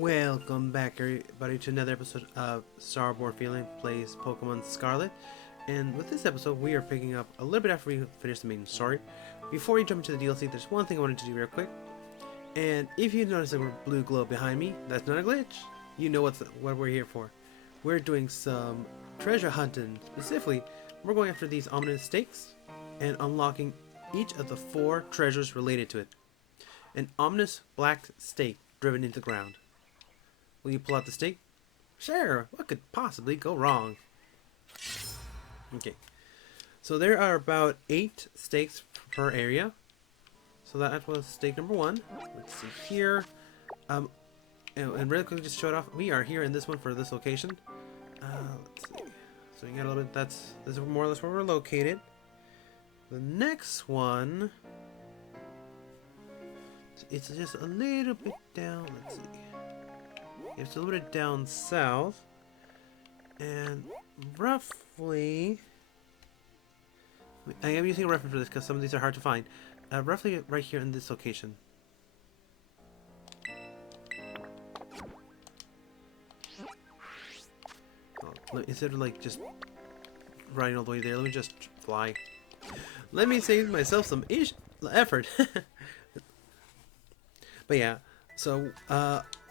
Welcome back everybody to another episode of Starborn Feline plays Pokemon Scarlet. And with this episode we are picking up a little bit after we finish the main story. Before we jump into the DLC, there's one thing I wanted to do real quick. And if you notice a blue glow behind me, that's not a glitch. You know what we're here for. We're doing some treasure hunting. Specifically, we're going after these ominous stakes and unlocking each of the 4 treasures related to it. An ominous black stake driven into the ground. Will you pull out the stake? Sure, what could possibly go wrong? Okay, so there are about 8 stakes per area. So that was stake number 1. Let's see here. And really quickly, just show it off. We are here in this one for this location. Let's see. So you got a little bit. This is more or less where we're located. The next one, it's just a little bit down. Let's see. It's a little bit down south, and roughly, I am using a reference for this because some of these are hard to find. Roughly right here in this location. Instead of like just riding all the way there, let me just fly. Let me save myself some effort. But yeah, so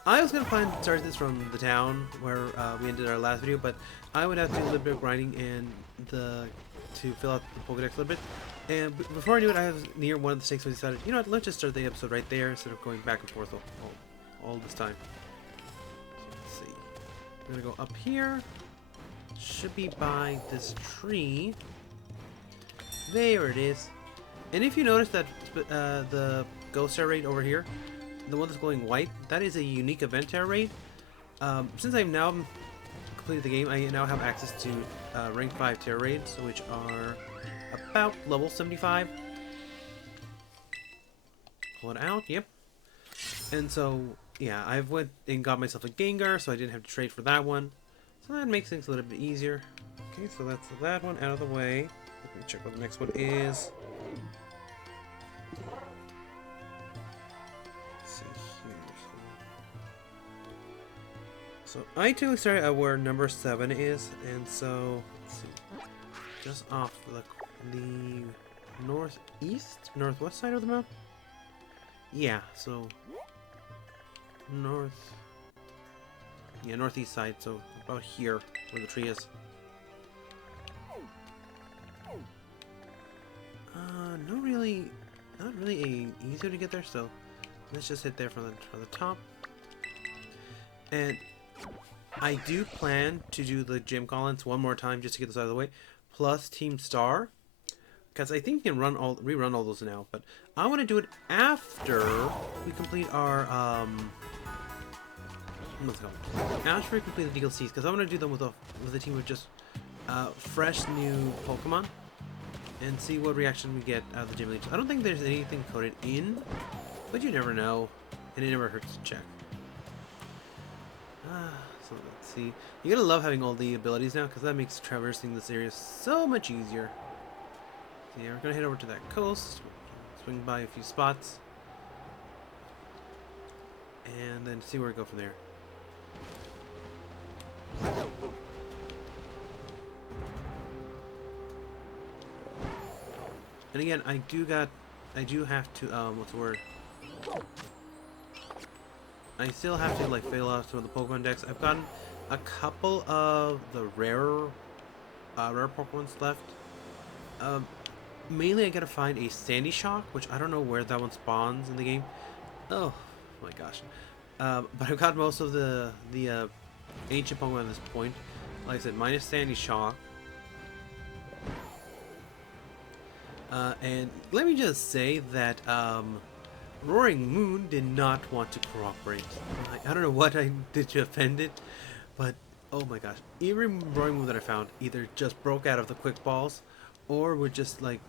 I was gonna plan to start this from the town where we ended our last video, but I would have to do a little bit of grinding and to fill out the Pokédex a little bit. And before I knew it, I was near one of the stakes, so I decided, you know what, let's just start the episode right there instead of going back and forth all this time. So let's see. I'm gonna go up here. Should be by this tree. There it is. And if you notice that the Ghost Terra raid over here, the one that's glowing white, that is a unique event Terra raid. Since I've now completed the game, I now have access to rank 5 Terra raids, which are about level 75. Pull it out, yep. And so, yeah, I went and got myself a Gengar, so I didn't have to trade for that one. So that makes things a little bit easier. Okay, so that's that one out of the way. Let me check what the next one is. Let's see here. So I typically start at where number 7 is, and so let's see, just off the northwest side of the map. Yeah, so northeast side, so about here where the tree is. Not really easier to get there, so let's just hit there from the top. And I do plan to do the gym call-ins one more time just to get this out of the way, plus Team Star, because I think you can rerun all those now. But I want to do it after we complete our after we complete the DLCs, because I want to do them with a team of just fresh new Pokemon and see what reaction we get out of the gym leaders. I don't think there's anything coded in, but you never know, and it never hurts to check. So let's see. You're gonna love having all the abilities now, because that makes traversing this area so much easier. So yeah, we're gonna head over to that coast, swing by a few spots, and then see where we go from there. And again, I do have to, what's the word? I still have to, like, fill out some of the Pokemon decks. I've gotten a couple of the rare Pokemons left. Mainly I gotta find a Sandy Shock, which I don't know where that one spawns in the game. Oh my gosh. But I've got most of the ancient Pokemon at this point. Like I said, minus Sandy Shock. And let me just say that Roaring Moon did not want to cooperate. I don't know what I did to offend it, but oh my gosh, every Roaring Moon that I found either just broke out of the quick balls, or would just like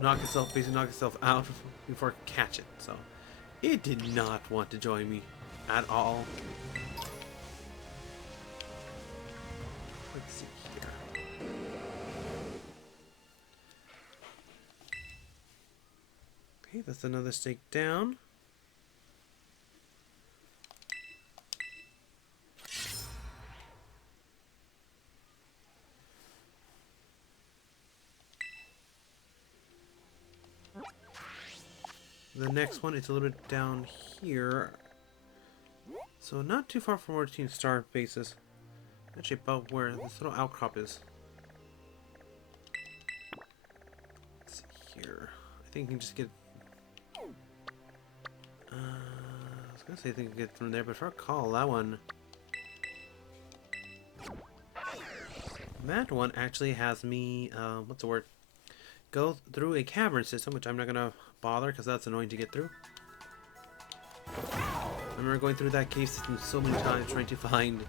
basically knock itself out before it could catch it. So it did not want to join me at all. Let's see here. Okay, that's another stake down. the next one, it's a little bit down here. So not too far from where Team Star base is. Actually about where this little outcrop is. Let's see here. I think you can just get... I was gonna say I think you can get from there, but if I recall, that one... That one actually has me, what's the word? Go through a cavern system, which I'm not gonna bother because that's annoying to get through. I remember going through that cave system so many times trying to find,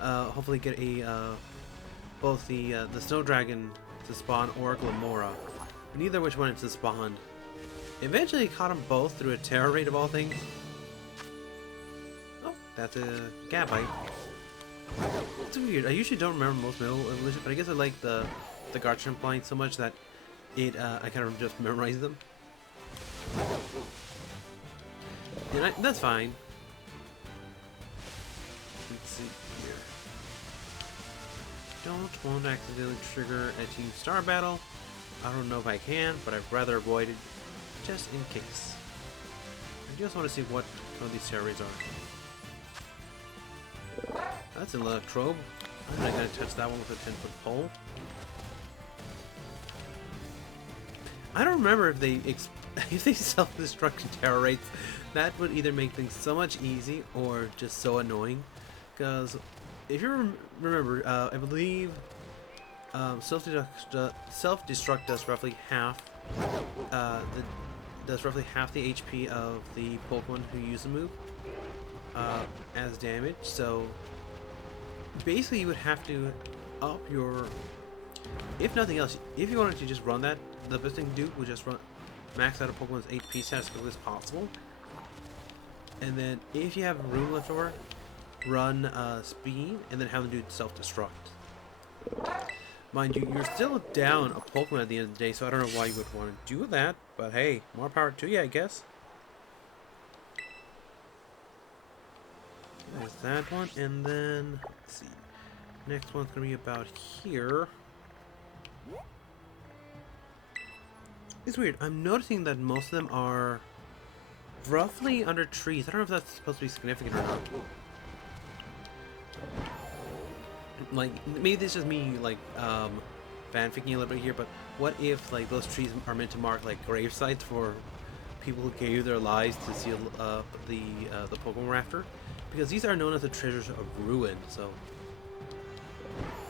hopefully get a, both the snow dragon to spawn or Glamora. Neither of which one to spawn. Eventually caught them both through a terror raid of all things. Oh, that's a Gabite. It's weird. I usually don't remember most middle evolutions, but I guess I like the Garchomp line so much that it I kind of just memorize them. And that's fine. Let's see here. Don't want to accidentally trigger a Team Star battle. I don't know if I can, but I'd rather avoid it just in case. I just want to see what some of these terror raids are. That's an Electrobe. I'm not gonna touch that one with a 10-foot pole. I don't remember if they self-destruct terror rates. That would either make things so much easy or just so annoying. Because if you remember, I believe self-destruct does roughly half the HP of the Pokemon who use the move as damage. So basically, you would have to up your, if nothing else, if you wanted to just run that, the best thing to do would just max out a Pokemon's HP stat as quickly as possible. And then if you have room left over, run speed and then have them do self-destruct. Mind you, you're still down a Pokemon at the end of the day, so I don't know why you would want to do that, but hey, more power to you, I guess. There's that one, and then, let's see, next one's going to be about here. It's weird, I'm noticing that most of them are roughly under trees. I don't know if that's supposed to be significant or not. Like, maybe this is just me, like, fanficking a little bit here, but what if, like, those trees are meant to mark, like, grave sites for people who gave their lives to seal the Pokemon Rafter? Because these are known as the treasures of ruin, so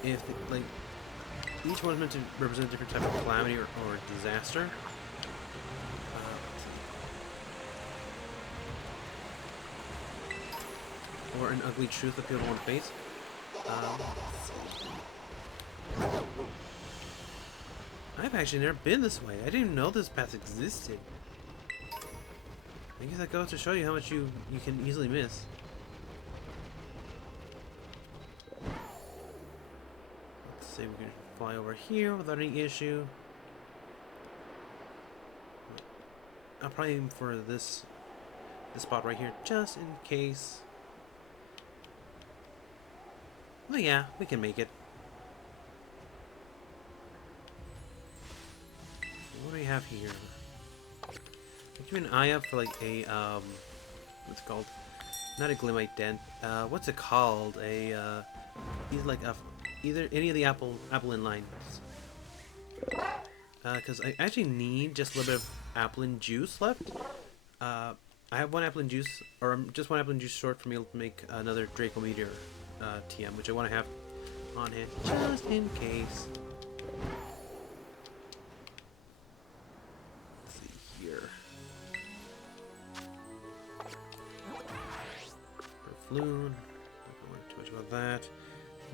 if like each one's meant to represent a different type of calamity or disaster. Or an ugly truth that people want to face. I've actually never been this way. I didn't even know this path existed. I guess that goes to show you how much you can easily miss. Let's see, we can fly over here without any issue. I'll probably aim for this spot right here, just in case. Well, yeah, we can make it. What do we have here? Keep an eye out for like a what's it called? Not a Glimite Dent. What's it called? He's like either any of the apple lines. Because I actually need just a little bit of apple juice left. I have one apple juice, or just one apple juice short for me to make another Draco Meteor TM, which I want to have on hand just in case. Let's see here. Perfloon. Don't worry too much about that.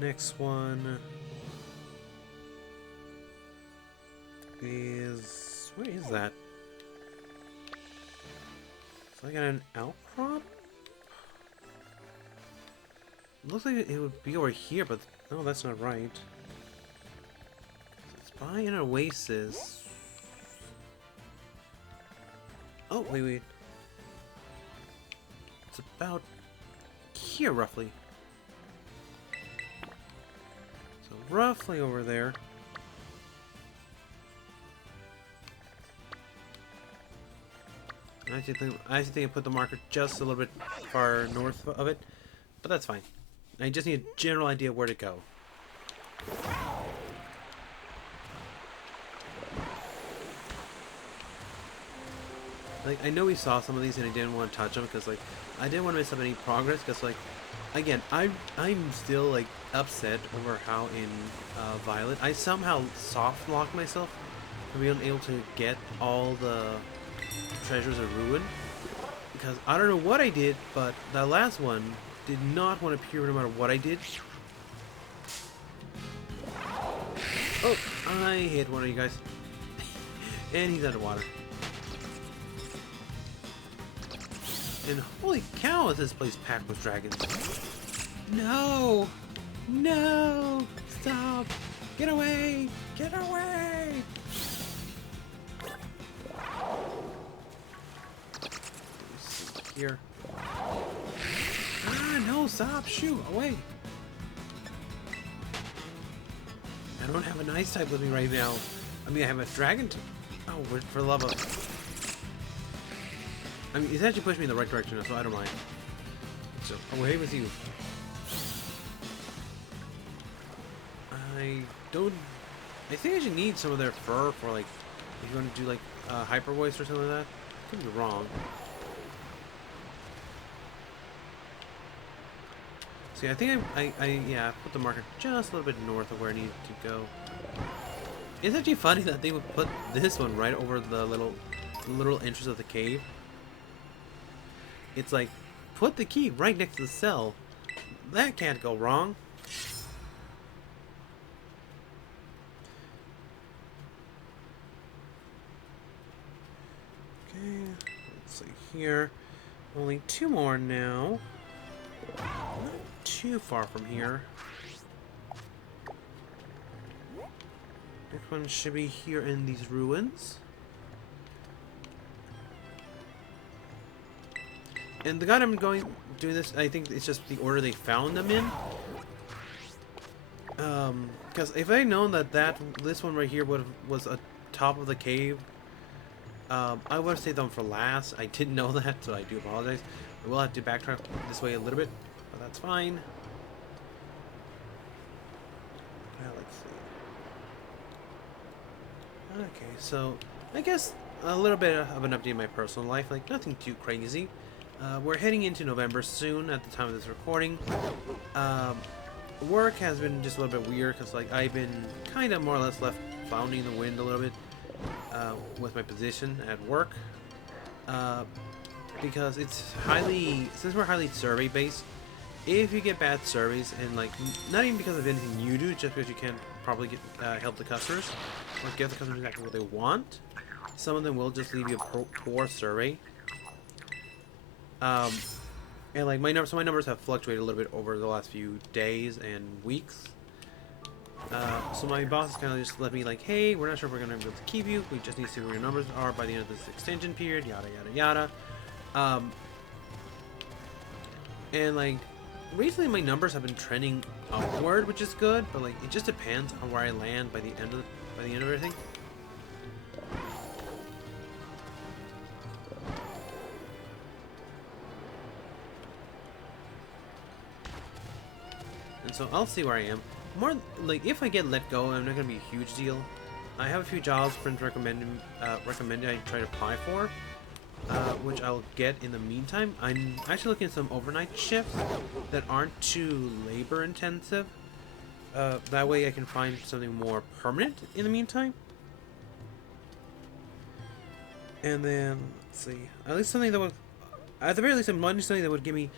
Next one is, where is that? So I got an outcrop? Looks like it would be over here, but no, that's not right. It's by an oasis. Oh, wait. It's about here, roughly. So roughly over there. I actually think I put the marker just a little bit far north of it, but that's fine. I just need a general idea where to go. Like, I know we saw some of these and I didn't want to touch them because, like, I didn't want to miss up any progress because, like, again, I'm still, like, upset over how in Violet I somehow soft locked myself from being able to get all the treasures of Ruin, because I don't know what I did, but that last one did not want to appear no matter what I did. Oh, I hit one of you guys. And he's underwater. And holy cow, is this place packed with dragons. No! No! Stop! Get away! Get away! Here. Ah, no, stop! Shoot! Away! I don't have an ice type with me right now. I mean, I have a dragon type. Oh, for the love of... I mean, he's actually pushed me in the right direction, so I don't mind. So, away with you. I think I should need some of their fur for, like, if you want to do, like, hyper voice or something like that. Could be wrong. See, I think I put the marker just a little bit north of where I need to go. It's actually funny that they would put this one right over the little entrance of the cave. It's like, put the key right next to the cell. That can't go wrong. Okay, let's see here. Only 2 more now. Not too far from here. Next one should be here in these ruins. And the guy I'm doing this, I think it's just the order they found them in. Because if I had known that this one right here was a top of the cave, I would have saved them for last. I didn't know that, so I do apologize. I will have to backtrack this way a little bit, but that's fine. Let's see. Okay, so I guess a little bit of an update in my personal life, like nothing too crazy. We're heading into November soon at the time of this recording. Work has been just a little bit weird because, like, I've been kind of more or less left floundering in the wind a little bit with my position at work. Because it's since we're highly survey based, if you get bad surveys, and, like, not even because of anything you do, just because you can't probably help the customers or give the customers exactly what they want, some of them will just leave you a poor survey. And, like, my numbers have fluctuated a little bit over the last few days and weeks. So my boss kind of just let me, like, hey, we're not sure if we're gonna be able to keep you. We just need to see where your numbers are by the end of this extension period. Yada yada yada. And, like, recently my numbers have been trending upward, which is good. But, like, it just depends on where I land by the end of everything. And so I'll see where I am. More like, if I get let go, I'm not gonna be a huge deal. I have a few jobs friends recommended I try to apply for, which I'll get in the meantime. I'm actually looking at some overnight shifts that aren't too labor intensive. That way I can find something more permanent in the meantime. And then, let's see, at least something that would, at the very least, I'm wanting something that would give me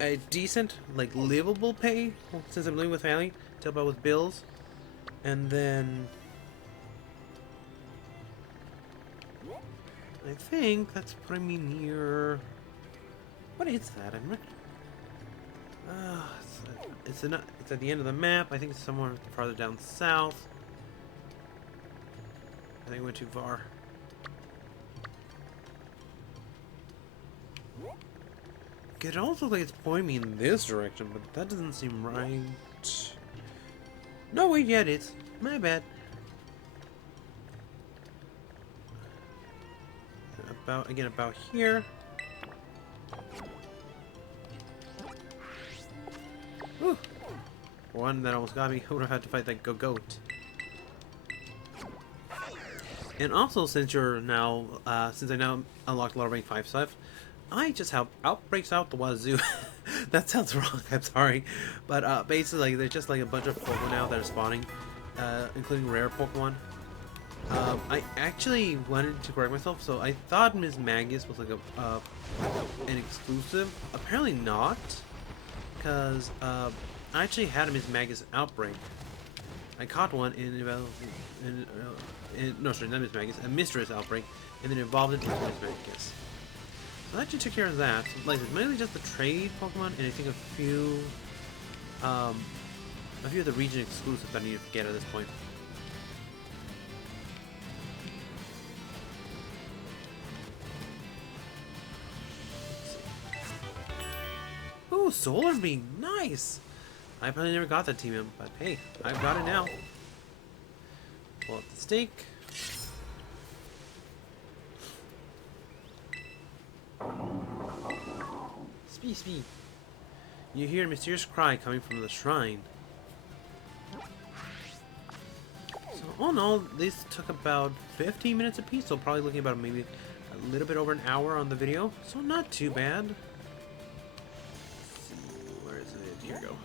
a decent, like, livable pay, since I'm living with family, to help out with bills. And then I think that's putting me near, what is that? I'm not, it's at the end of the map. I think it's somewhere farther down south. I think I went too far. It also looks like it's pointing me in this direction, but that doesn't seem right. No, wait, yeah, it is. My bad. about here. Whew. One that almost got me. I would have had to fight that goat. And also, since I now unlocked a lot of rank 5 stuff, I just have outbreaks out the wazoo. That sounds wrong, I'm sorry. But basically, there's just like a bunch of Pokemon now that are spawning, including rare Pokemon. I actually wanted to correct myself, so I thought Ms. Magus was like an exclusive. Apparently not, because I actually had a Ms. Magus outbreak. I caught one no, sorry, not Ms. Magus, a Mistress outbreak, and then evolved into Ms. Magus. So that actually took care of that. So, like, it's mainly just the trade Pokemon, and I think a few of the region exclusives that I need to get at this point. Ooh, Solar Beam, nice! I probably never got that team in, but hey, I've got it now. Pull up the stake. Spee. You hear a mysterious cry coming from the shrine. So all in all, this took about 15 minutes apiece, so probably looking about maybe a little bit over an hour on the video. So not too bad. Let's see, where is it? Here we go.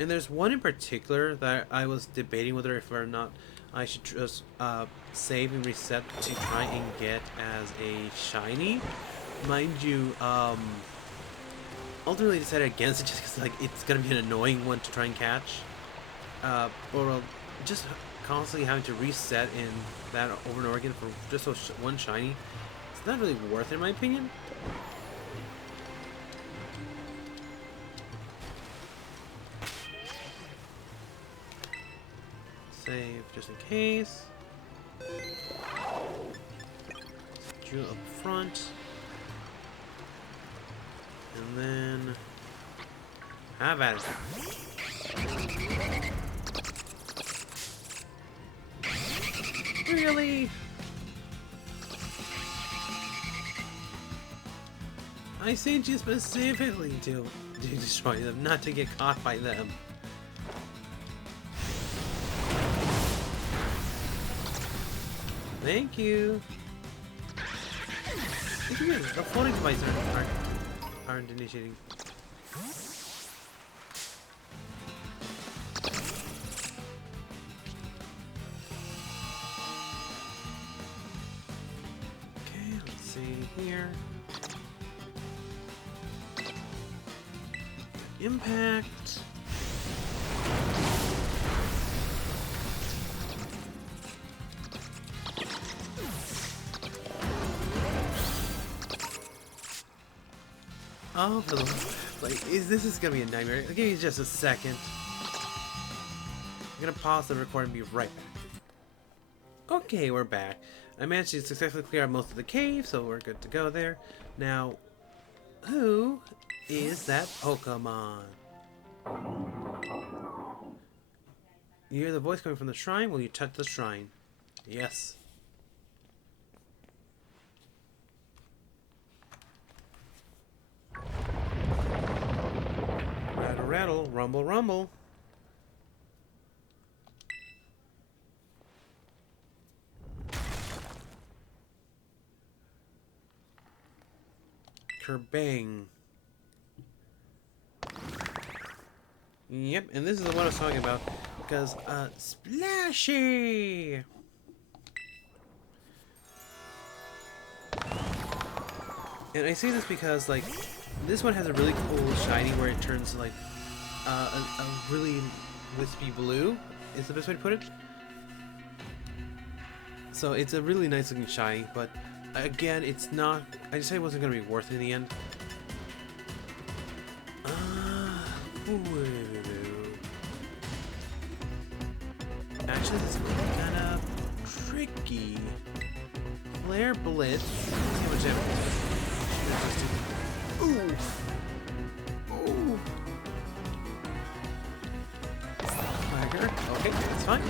And there's one in particular that I was debating whether if or not I should just save and reset to try and get as a shiny. Mind you, ultimately decided against it just because like it's gonna be an annoying one to try and catch, or just constantly having to reset in that over and over again for just one shiny. It's not really worth it in my opinion. Save just in case. Jewel up front. And then have at it. Really? I sent you specifically to destroy them, not to get caught by them. Thank you. The floating devices aren't initiating. Okay, let's see here. Impact. Oh, like, this is gonna be a nightmare. I'll give you just a second. I'm gonna pause the recording and be right back. Okay, we're back. I managed to successfully clear out most of the cave, so we're good to go there. Now, who is that Pokemon? You hear the voice coming from the shrine? Will you touch the shrine? Yes. Rattle, rattle, rumble, rumble. Kerbang. Yep, and this is the one I was talking about, because, Splashy! And I say this because, like, this one has a really cool shiny where it turns, like, a really wispy blue, is the best way to put it. So it's a really nice looking shiny, but again, it's not, I just said it wasn't going to be worth it in the end. Actually, this is kind of tricky. Flare Blitz. Let's see how much damage. Ooh! Ooh! Fire Okay, that's fine.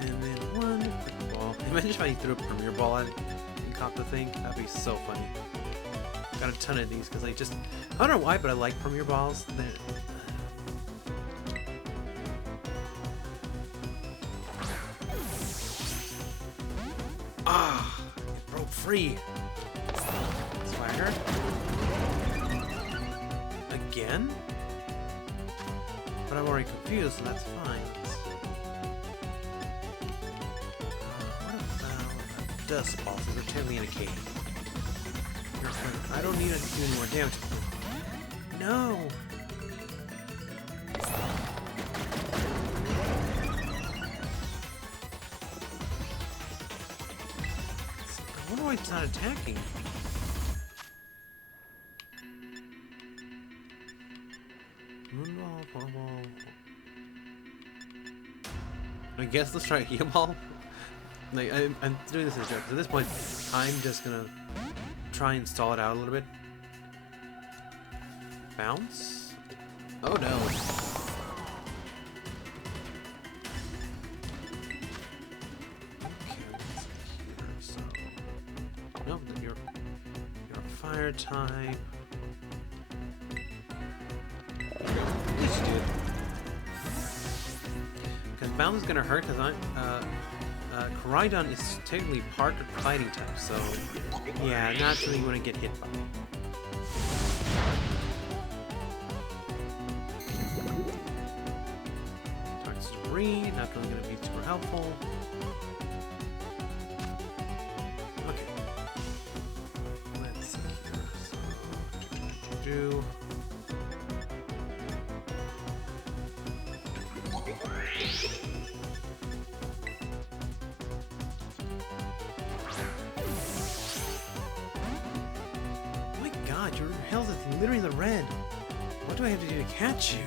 And then one quick ball. Imagine if I threw a Premier Ball at it and caught the thing. That'd be so funny. Got a ton of these because I just... I don't know why, but I like Premier Balls. They're... Ah! It broke free! Swagger. Again? But I'm already confused, so that's fine. What about dust balls? They're technically in a cave. I don't need to do any more damage. No! I wonder why it's not attacking. I guess let's try a heal ball. Like I'm doing this as a joke. At this point, I'm just gonna try and stall it out a little bit. Bounce? Oh no. Okay, let's see here. So, nope, you're a fire type. Yes, you did. Because bounce is gonna hurt. Because Koraidon is technically part of fighting type, so yeah, naturally you want to get hit by. Toxic Debris, not really going to be super helpful. Okay. Let's see here. So, do. God, your health is literally the red. What do I have to do to catch you?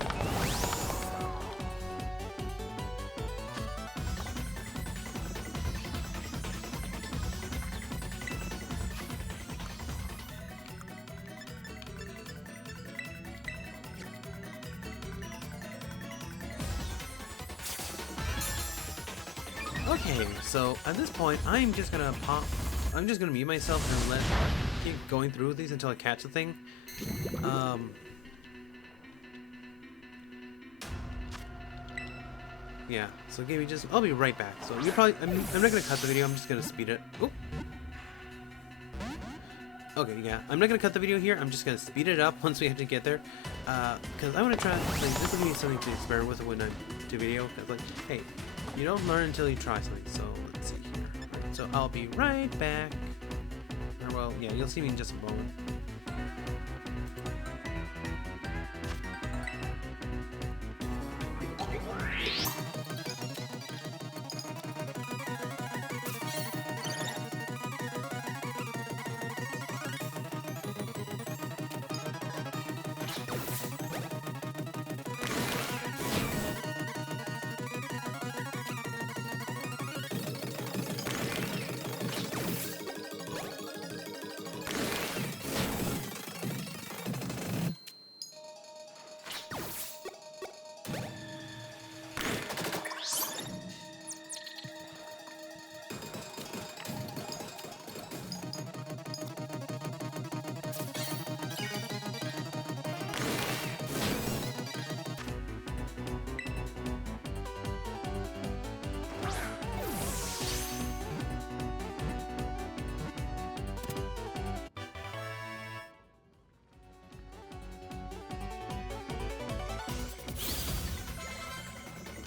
Okay, so at this point, I'm just gonna mute myself and keep going through these until I catch the thing. Yeah, so I'll be right back. So you probably, I'm not gonna cut the video, I'm just gonna speed it. Oop. Okay, yeah, I'm not gonna cut the video here, I'm just gonna speed it up once we have to get there. Because I wanna try, like, this will be something to experiment with when I do video, because, like, hey, you don't learn until you try something, so let's see here. Right, so I'll be right back. Or, well, yeah, you'll see me in just a moment.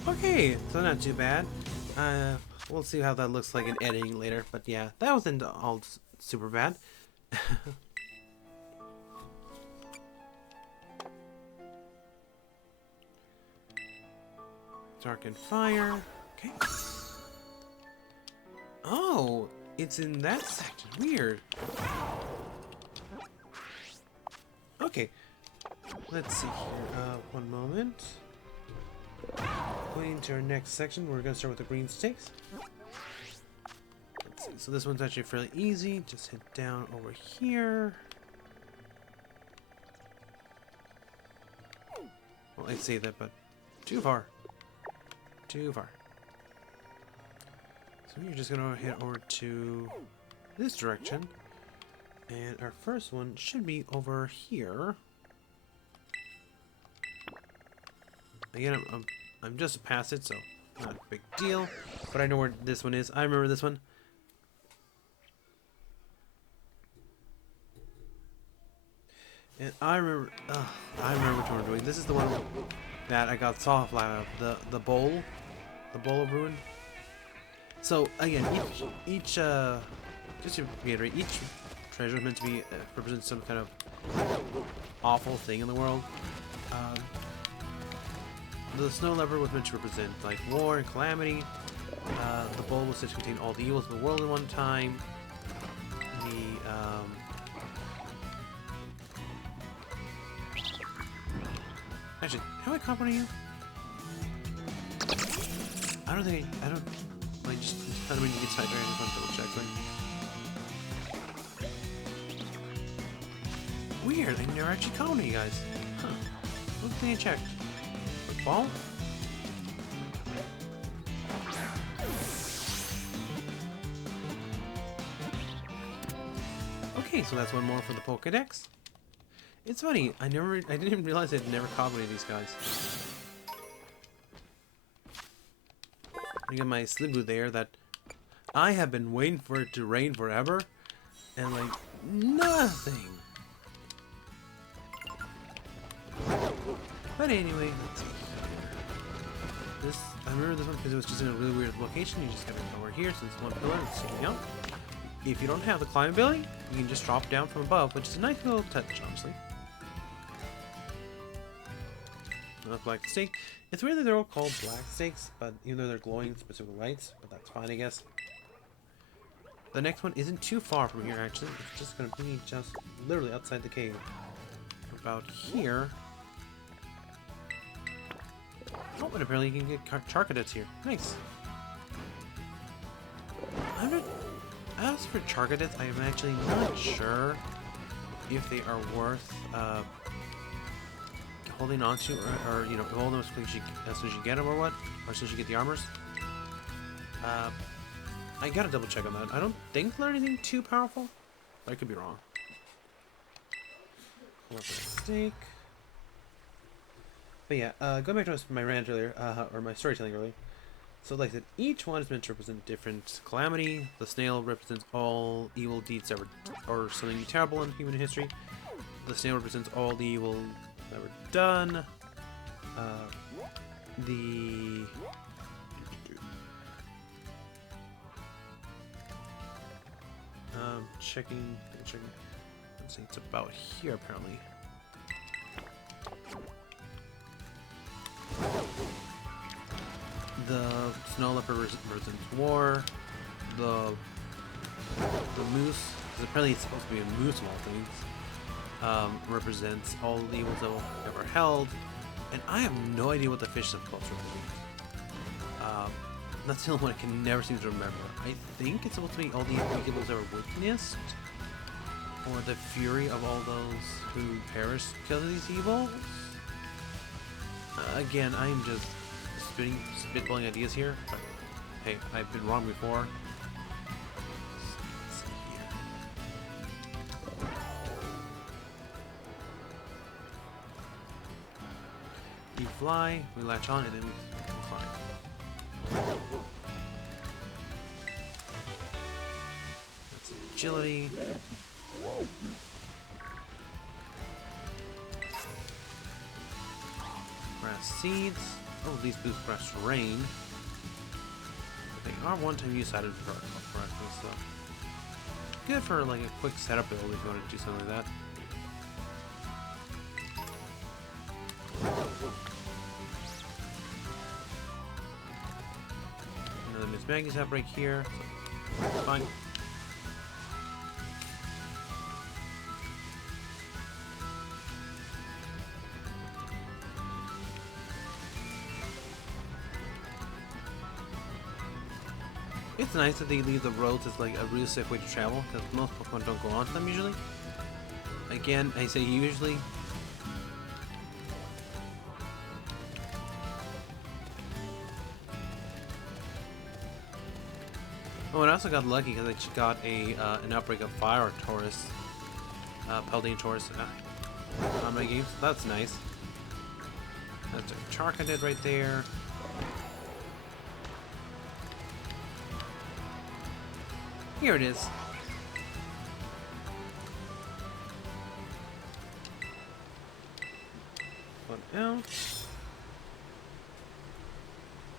Okay, so not too bad. We'll see how that looks like in editing later, but yeah, that wasn't all super bad. Dark and Fire. Okay. Oh, it's in that section. Weird. Okay. Let's see here. One moment. Going to our next section, we're going to start with the green sticks. Let's see, so this one's actually fairly easy. Just head down over here. Well, I'd say that, but too far. Too far. So we're just gonna head over to this direction. And our first one should be over here. Again, I'm just past it, so not a big deal. But I know where this one is. I remember this one. And I remember which one we're doing. This is the one that I got soft out of, the bowl of ruin. So again, each just to reiterate, each treasure is meant to be represent some kind of awful thing in the world. The snow leopard was meant to represent like war and calamity. The bowl was said to contain all the evils of the world at one time. Actually, how confident are you? I don't like just kind of when you get sidetracked. I just want to double check. Like, weird. I never actually counted you guys. Huh? What thing I checked? Ball? Okay, so that's one more for the Pokédex. It's funny, I didn't even realize I'd never caught one of these guys. I got my Sliggoo there that I have been waiting for it to rain forever, and like nothing. But anyway, let's see. I remember this one because it was just in a really weird location. You just gotta come over here since it's one pillar and sticking out. If you don't have the climb ability, you can just drop down from above, which is a nice little touch, honestly. Another black stake. It's weird that they're all called black stakes, but even though they're glowing specific lights, but that's fine, I guess. The next one isn't too far from here, actually. It's just gonna be just literally outside the cave. About here. Oh, and apparently you can get Charcadets here. Nice. As for Charcadets, I am actually not sure if they are worth holding on to, or you know, holding them as soon as you get them, or what, or as soon as you get the armors. I gotta double check on that. I don't think they're anything too powerful, but I could be wrong. Mistake. But yeah, going back to my rant earlier, or my storytelling earlier. So like I said, each one is meant to represent different calamity. The snail represents all evil deeds ever, or something terrible in human history. The snail represents all the evil ever done. Checking. Let's see, it's about here apparently. The snow leopard represents war. The moose, because apparently it's supposed to be a moose of all things, represents all the evils ever held. And I have no idea what the fish supposed to represent. That's the only one I can never seem to remember. I think it's supposed to be all the evils ever witnessed, or the fury of all those who perished because of these evils. Again, I am just spitballing ideas here, but hey, I've been wrong before. Let's see here. We fly, we latch on, and then we fly. That's agility. Grass seeds. Oh, these boost grass rain. But they are one-time use items correctly, so good for like a quick setup build if you want to do something like that. Another Miss Maggie's up right here. So fine. It's nice that they leave the roads as like a really safe way to travel, because most Pokemon don't go onto them usually. Again, I say usually. Oh, and I also got lucky because I just got an outbreak of fire Taurus, Paldean Taurus on my game. So that's nice. That's a Charcadet right there. Here it is. One out.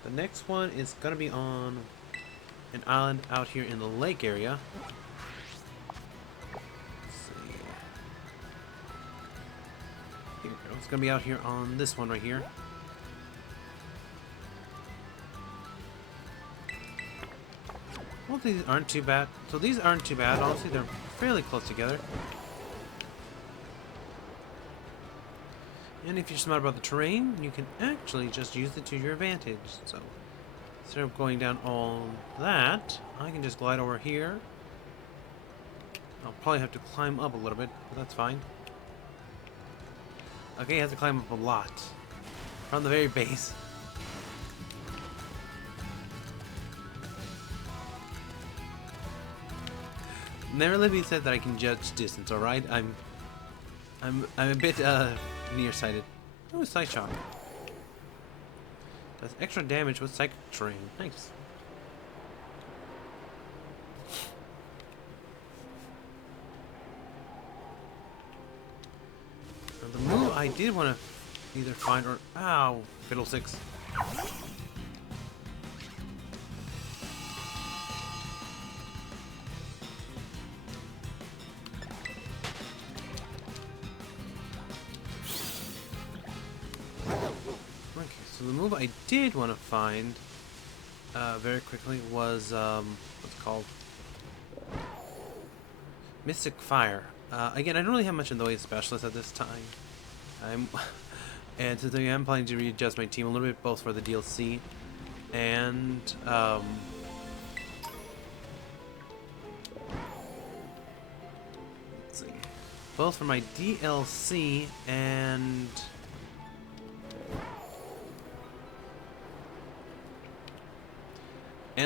The next one is gonna be on an island out here in the lake area. Let's see. Here we go. It's gonna be out here on this one right here. Well, these aren't too bad. So these aren't too bad. Honestly, they're fairly close together. And if you're smart about the terrain, you can actually just use it to your advantage. So instead of going down all that, I can just glide over here. I'll probably have to climb up a little bit, but that's fine. Okay, I have to climb up a lot. From the very base. Never let me say that I can judge distance, alright? I'm a bit nearsighted. Oh, Side Shock. Does extra damage with Psychic Terrain. Nice. Now, the move I did want to either find or... Ow! Fiddlesticks. So the move I did want to find very quickly was what's it called? Mystic Fire. Again, I don't really have much in the way of specialists at this time. And since I am planning to readjust my team a little bit, both for the DLC and let's see, both for my DLC and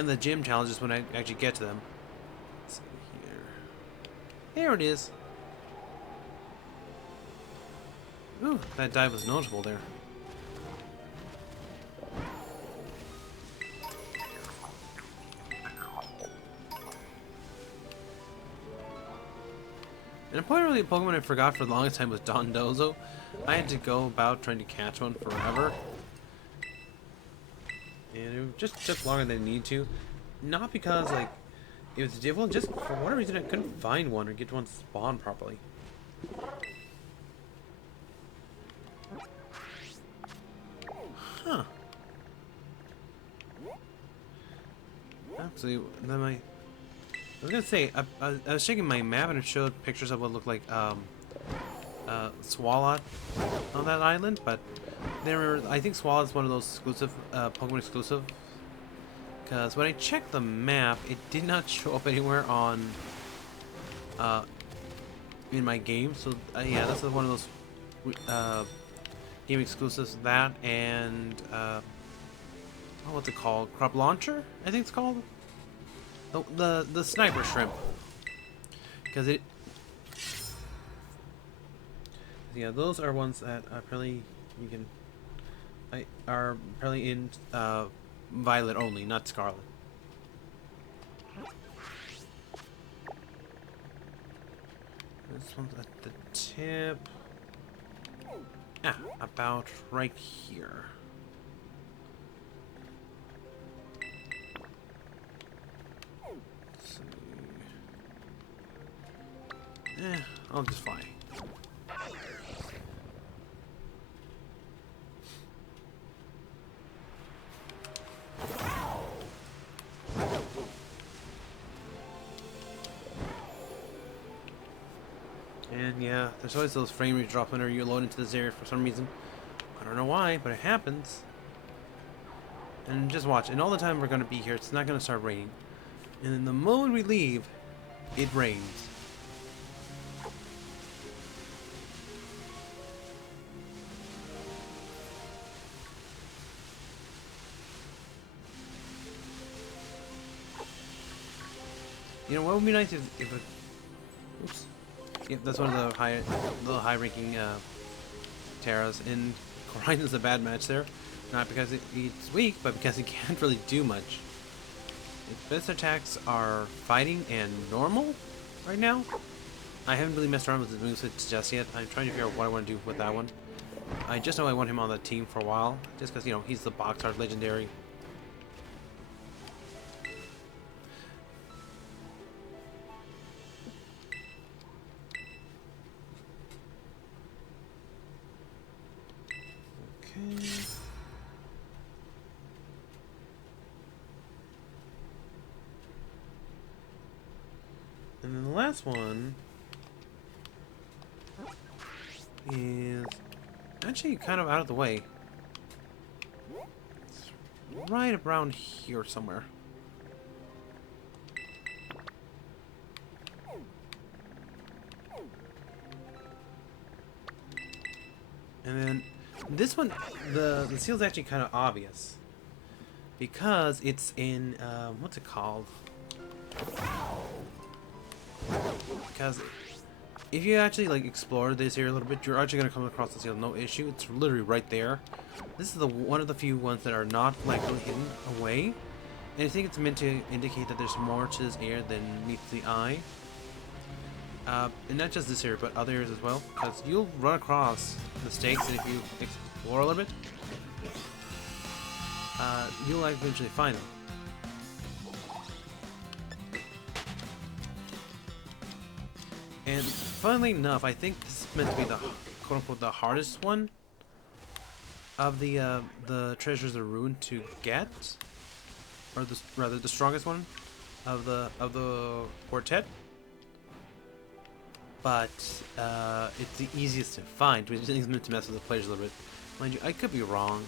the gym challenges when I actually get to them. Let's see here. There it is. Ooh, that dive was notable there. And apparently a Pokemon I forgot for the longest time was Dondozo. I had to go about trying to catch one forever. And it just took longer than it needed to. Not because, like, it was difficult, just for whatever reason I couldn't find one or get one spawn properly. Huh. Actually, then I was gonna say, I was checking my map and it showed pictures of what looked like, Swalot on that island, but I think Swalot's one of those exclusive, Pokemon exclusive, because when I checked the map, it did not show up anywhere on, in my game, so, yeah, that's one of those, game exclusives, that, and, oh, what's it called? Crop Launcher, I think it's called? The Sniper Shrimp. Because it... Yeah, those are ones that apparently you can... are apparently in Violet only, not Scarlet. This one's at the tip. Ah, about right here. Let's see. I'll just fly. And yeah, there's always those frame rate drops whenever you load into this area for some reason. I don't know why, but it happens. And just watch. And all the time we're going to be here, it's not going to start raining. And then the moment we leave, it rains. You know what would be nice if it... Oops. Yep, that's one of the little high-ranking Terras. And Corina's a bad match there. Not because it's weak, but because it can't really do much. Its best attacks are fighting and normal right now. I haven't really messed around with the moveset just yet. I'm trying to figure out what I want to do with that one. I just know I want him on the team for a while. Just because, you know, he's the box art legendary. Okay. And then the last one is actually kind of out of the way. It's right around here somewhere. And then this one, the seal's actually kind of obvious because it's in what's it called? Because if you actually like explore this area a little bit, you're actually gonna come across the seal, no issue. It's literally right there. This is the one of the few ones that are not like really hidden away, and I think it's meant to indicate that there's more to this area than meets the eye. And not just this area, but other areas as well, because you'll run across mistakes, and if you explore a little bit, you'll eventually find them. And funnily enough, I think this is meant to be the quote-unquote the hardest one of the treasures of the rune to get, or rather the strongest one of the quartet. But it's the easiest to find, which is meant to mess with the players a little bit. Mind you, I could be wrong.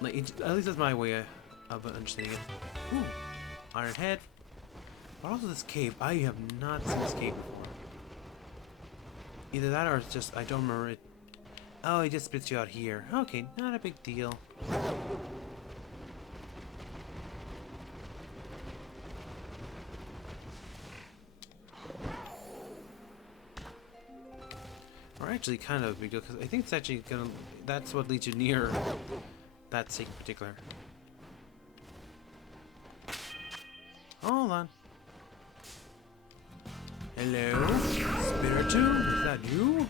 Like at least that's my way of understanding it. Ooh, Iron Head. But also this cave. I have not seen this cave before. Either that or it's just I don't remember it. Oh, he just spits you out here. Okay, not a big deal. Or actually kind of a big deal, because I think it's actually gonna... That's what leads you near that stake in particular. Hold on. Hello? Spiritu? Is that you?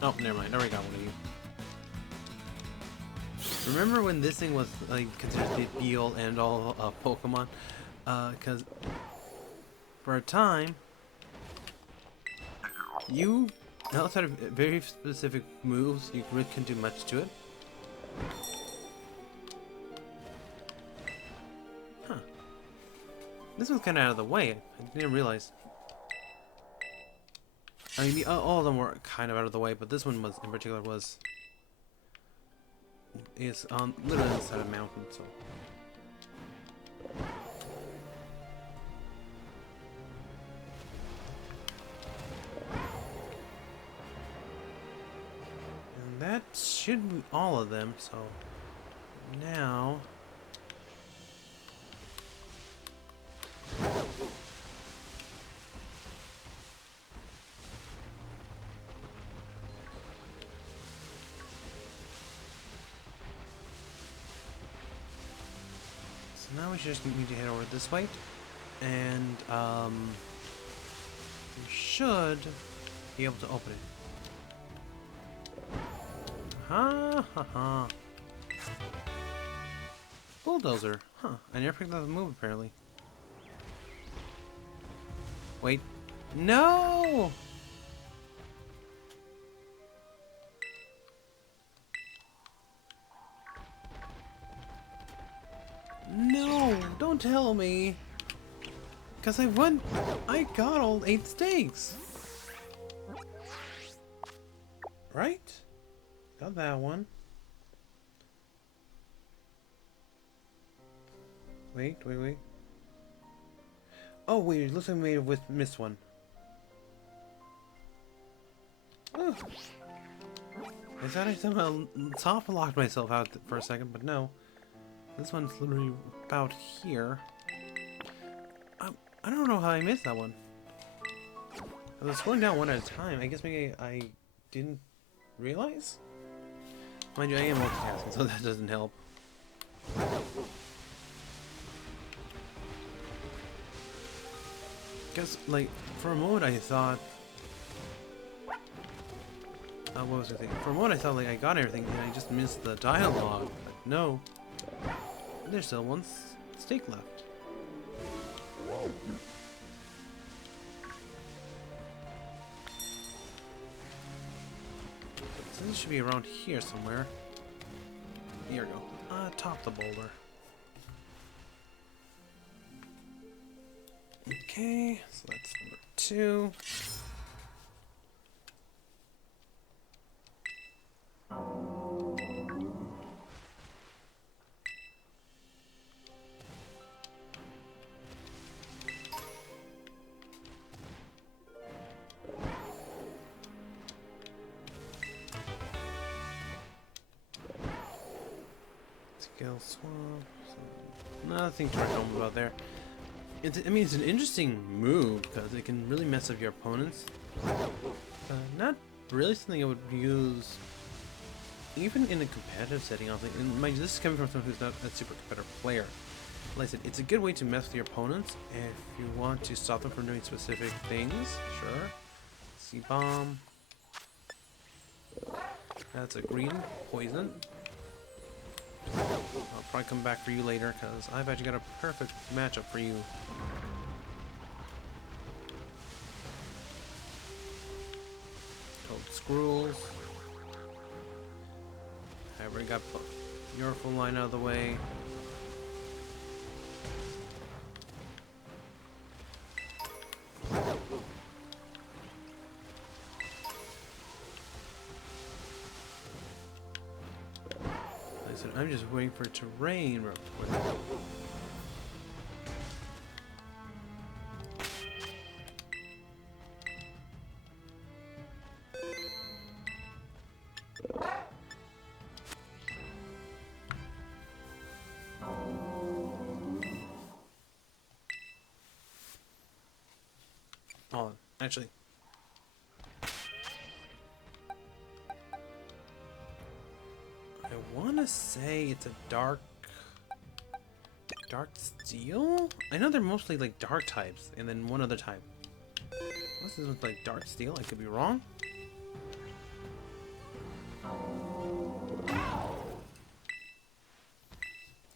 Oh, never mind. I already got one of you. Remember when this thing was like considered the be-all end-all of Pokemon? Because for a time, you outside of very specific moves, you really couldn't do much to it. Huh. This was kind of out of the way. I didn't realize. I mean, all of them were kind of out of the way, but this one was, in particular, is on literally on the side of a mountain, so. And that should be all of them, so now now we just need to head over this way, and we should be able to open it. Ha ha ha. Bulldozer. Huh. I never picked up the move apparently. Wait. No! No! Don't tell me! Cause I got all 8 stakes! Right? Got that one. Wait. Oh, wait, it looks like we may have missed one. Oh. I thought I somehow soft locked myself out for a second, but no. This one's literally about here. I don't know how I missed that one. I was going down one at a time. I guess maybe I didn't realize? Mind you, I am multitasking, so that doesn't help. Guess, like, for a moment I thought... what was I thinking? For a moment I thought, like, I got everything and I just missed the dialogue. But no. There's still one steak left. So this should be around here somewhere. Here we go. Atop the boulder. Okay, so that's number 2. Skill swamp. Nothing to write home about there. I mean, it's an interesting move because it can really mess up your opponents. Not really something I would use even in a competitive setting. I think, and mind you, this is coming from someone who's not a super competitive player. Like I said, it's a good way to mess with your opponents if you want to stop them from doing specific things. Sure. C-bomb. That's a green poison. I'll probably come back for you later because I've actually got a perfect matchup for you. Cold Scrolls. I already got your full line out of the way. I'm just waiting for it to rain real quick. Oh, actually. I want to say it's a dark steel? I know they're mostly like dark types and then one other type. Unless this one's like dark steel, I could be wrong.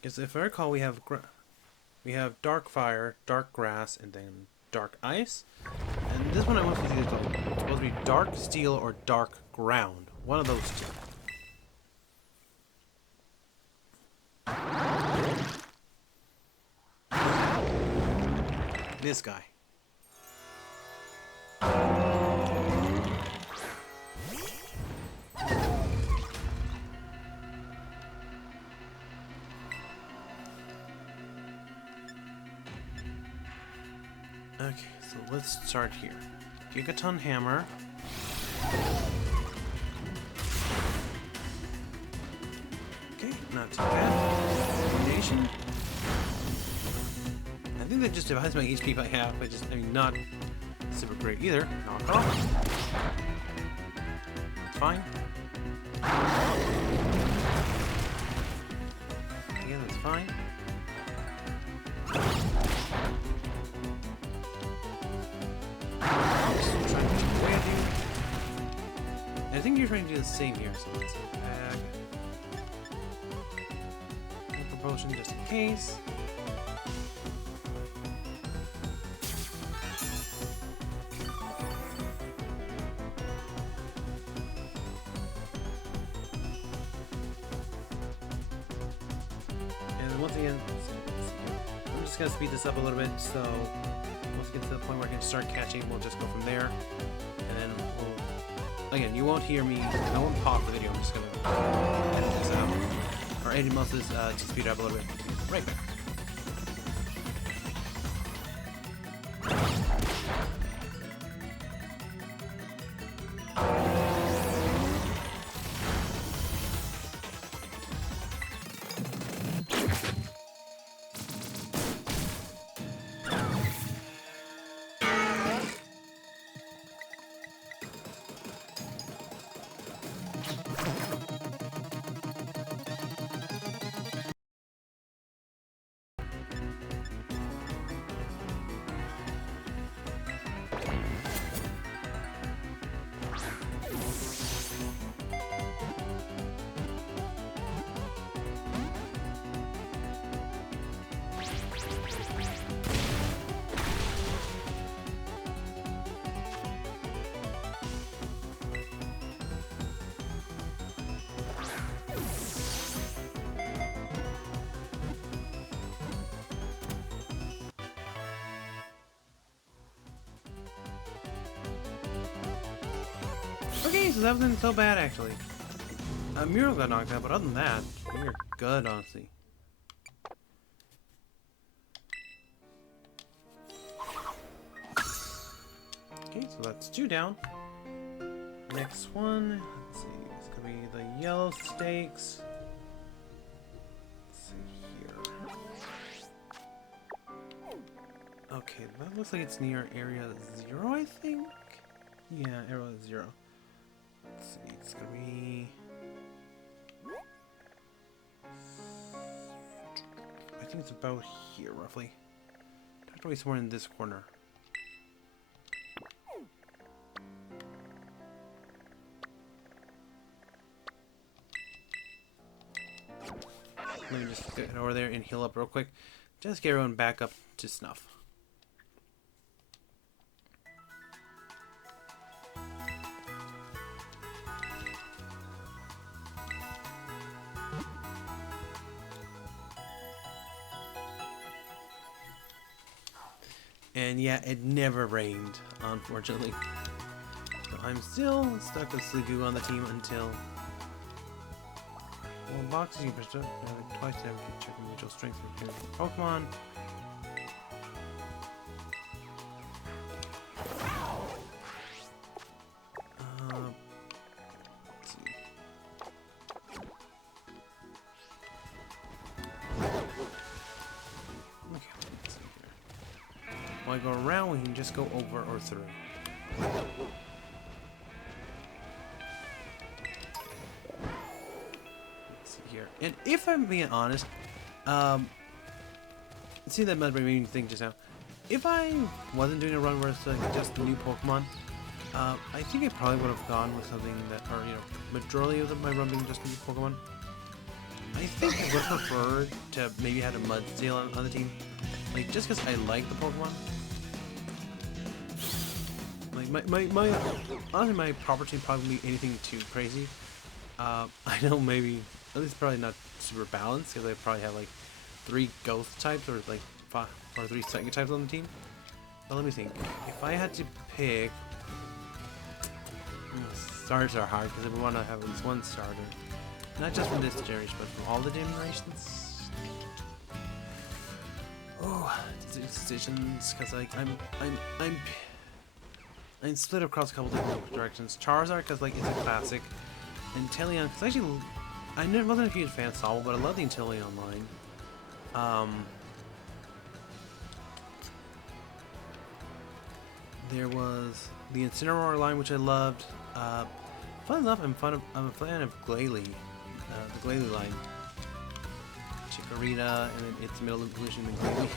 Because if I recall, we have dark fire, dark grass, and then dark ice. And this one I want to see, it's supposed to be dark steel or dark ground. One of those two. This guy. Okay, so let's start here. Gigaton Hammer. Okay, not too bad. Coordination. I think that just divides my HP by half, but I mean, not super great either. Knock off. It's fine. Again, that's fine. I think you're trying to do the same here, so let's add a propulsion just in case. And once again, I'm just going to speed this up a little bit, so once we get to the point where I can start catching, we'll just go from there, and then we'll again, you won't hear me. I won't pause the video. I'm just gonna edit this out, or edit most of this to speed it up a little bit. Right back. Okay, so that wasn't so bad actually. Muriel got knocked out, but other than that, we are good, honestly. Okay, so that's 2 down. Next one, let's see, it's gonna be the yellow stakes. Let's see here. Okay, that looks like it's near area 0, I think? Yeah, area 0. Let's see, it's gonna be... I think it's about here, roughly. Probably somewhere in this corner. Let me just get over there and heal up real quick. Just get everyone back up to snuff. And yeah, it never rained, unfortunately. So I'm still stuck with Sliggoo on the team until... Well, boxes you can twice every check individual strength for your Pokemon. Let's see. Okay, let's see here. While I go around, we can just go over or through. And if I'm being honest, see that made me think just now. If I wasn't doing a run where it's like just new Pokemon, I think I probably would have gone with something that, or you know, majority of my run being just new Pokemon. I think I would have preferred to maybe had a Mudsteel on the team, like just because I like the Pokemon. Like honestly, my proper team probably be anything too crazy. I know maybe. At least probably not super balanced because I probably have like 3 ghost types or like 5 or 3 psychic types on the team. But let me think. If I had to pick, starters are hard because we want to have at least one starter, not just from this generation but from all the generations. Oh, decisions because like I'm split across a couple different directions. Charizard because like it's a classic, and Teleon because actually. I wasn't a huge fan of Sobble, but I love the Inteleon line. There was the Incineroar line, which I loved. Fun enough, I'm a fan of Glalie, the Glalie line. Chikorita, and then its middle evolution in Glalie.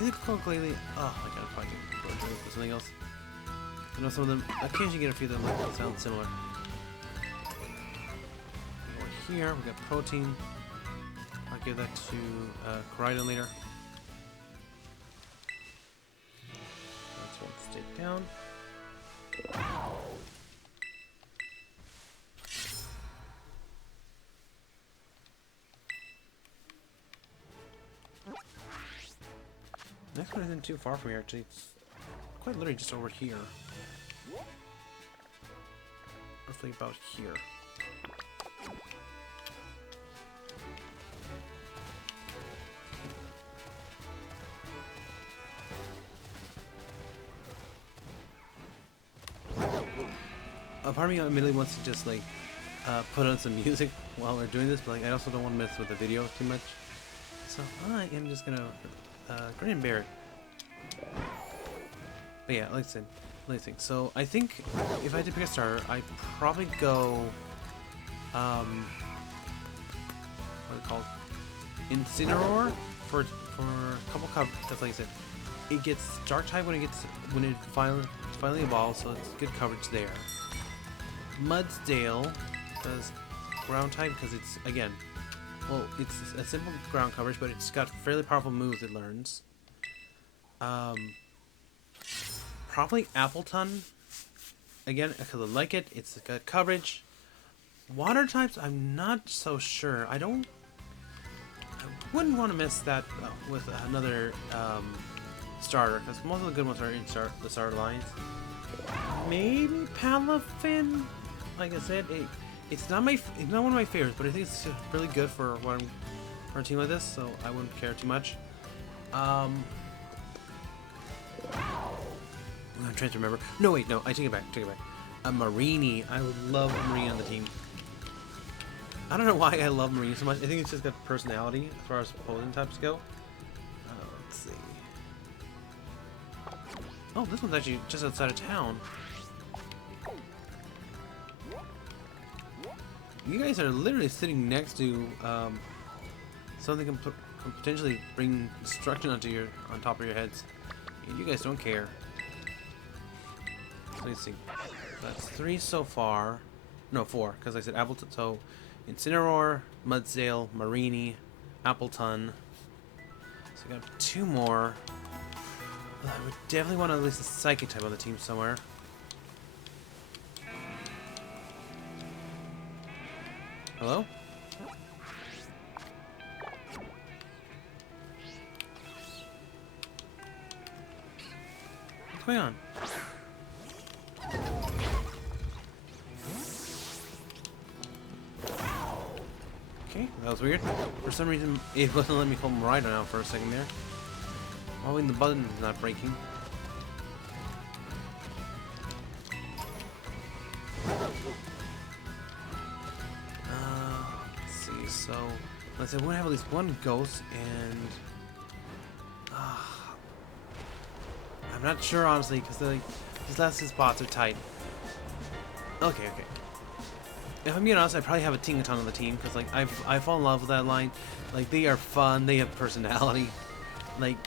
Is it called Glalie? Oh, I gotta probably go for something else. I know some of them, I occasionally get a few of them that sound similar. Here we got protein. I'll give that to Koraidon later. That's one stick down. Next one isn't too far from here actually. It's quite literally just over here. roughly about here. Part of me admittedly wants to just like put on some music while we're doing this, but like I also don't want to mess with the video too much. So I am just gonna grin and bear it. But yeah, like I said, let me think. So I think if I had to pick a starter, I'd probably go what are they called? Incineroar for a couple covers. Because like I said, it gets dark type when it finally evolves, so it's good coverage there. Mudsdale does ground type because it's, again, well, it's a simple ground coverage, but it's got fairly powerful moves it learns. Probably Appleton, again, because I like it. It's got coverage. Water types, I'm not so sure. I wouldn't want to miss that with another starter, because most of the good ones are in the starter lines. Maybe Palafin. Like I said, it's not one of my favorites, but I think it's really good for a team like this, so I wouldn't care too much. I'm trying to remember. No, wait, no, I take it back. A Marini. I would love a Marini on the team. I don't know why I love Marini so much. I think it's just got personality as far as opposing types go. Let's see. Oh, this one's actually just outside of town. You guys are literally sitting next to something that can potentially bring destruction on top of your heads. And you guys don't care. So let's see. That's 3 so far. No, 4, because I said Appleton. So Incineroar, Mudsdale, Marini, Appleton. So we got 2 more. I would definitely want at least a Psychic type on the team somewhere. Hello? What's going on? Okay, that was weird. For some reason, it wasn't letting me call Mariah now for a second there. Hoping the button is not breaking. So, let's say we have at least one ghost, and I'm not sure honestly, because like these last 2 spots are tight. Okay. If I'm being honest, I probably have a Tingaton on the team because like I fall in love with that line. Like they are fun, they have personality, like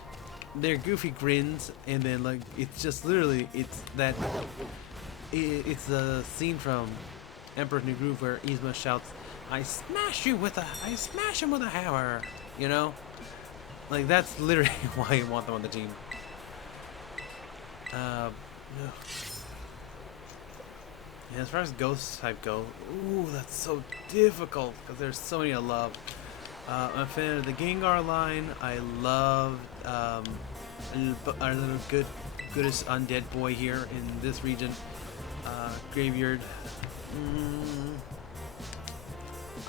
they're goofy grins, and then like it's just literally it's the scene from Emperor's New Groove where Yzma shouts, I smash him with a hammer, you know? Like, that's literally why you want them on the team. Yeah, as far as ghost type go, ooh, that's so difficult, because there's so many I love. I'm a fan of the Gengar line. I love our little goodest undead boy here in this region, Graveyard.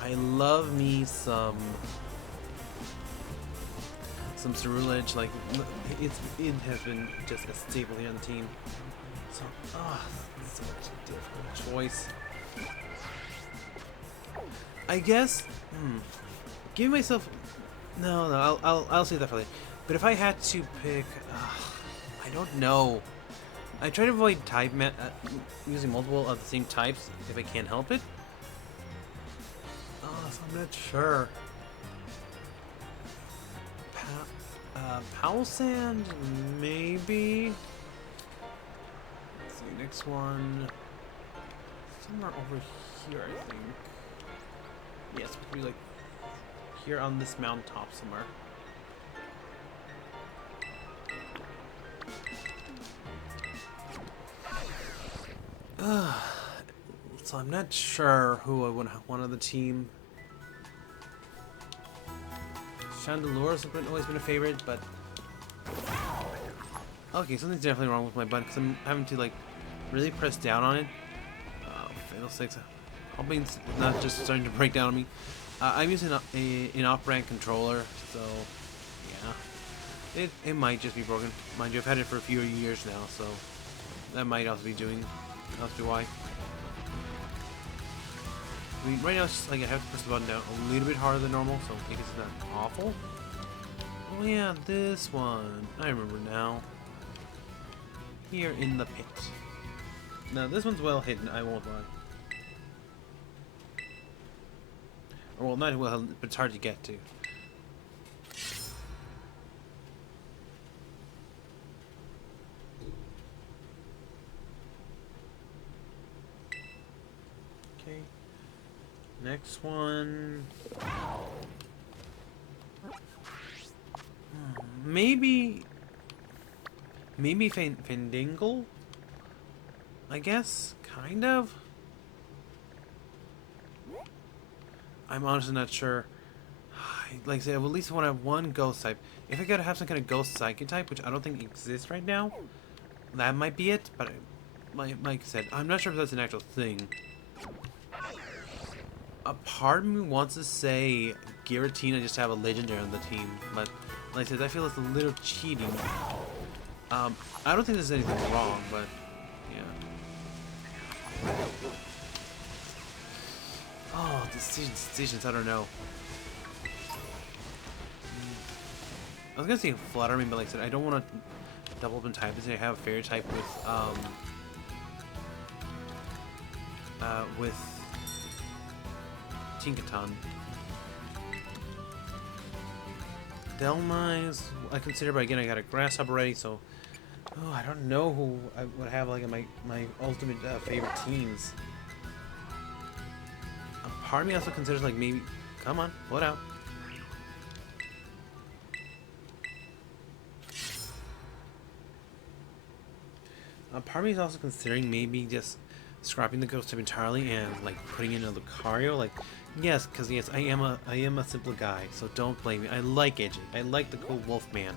I love me some Cerulege, like it has been just a staple here on the team. So, such a difficult choice. I guess, give myself, no, I'll save that for later. But if I had to pick, I don't know. I try to avoid using multiple of the same types if I can't help it. So I'm not sure. Powell Sand, maybe. Let's see, next one. Somewhere over here, I think. Yes, it would be like here on this mountaintop somewhere. So I'm not sure who I would want on the team. Chandelore's always been a favorite, but okay, something's definitely wrong with my button because I'm having to like really press down on it. Fatal 6. Hoping it's not just starting to break down on me. I'm using an off-brand controller, so yeah. It might just be broken. Mind you, I've had it for a few years now, so that might also be why. I mean, right now it's just like I have to press the button down a little bit harder than normal, so I guess it's not awful. Oh yeah, this one. I remember now. Here in the pit. Now this one's well hidden, I won't lie. Well, not well hidden, but it's hard to get to. Okay. Next one. Maybe Fandangle? I guess? Kind of? I'm honestly not sure. Like I said, I at least want to have one ghost type. If I gotta have some kind of ghost psychic type, which I don't think exists right now, that might be it, but like I said, I'm not sure if that's an actual thing. A part of me wants to say Giratina just to have a legendary on the team, but like I said, I feel it's a little cheating. I don't think there's anything wrong, but yeah. Oh, decisions, I don't know. I was gonna say Flutter Me, but like I said, I don't want to double up in type. I have a fairy type with Tinkaton. Delmise, I consider, but again, I got a grass up already, so I don't know who I would have like in my ultimate favorite teams. Part of me also considers like maybe, come on, pull it out. Part of me is also considering maybe just scrapping the ghost type entirely and like putting in a Lucario. Like, yes, because yes, I am a simple guy, so don't blame me. I like edging. I like the cool wolf man.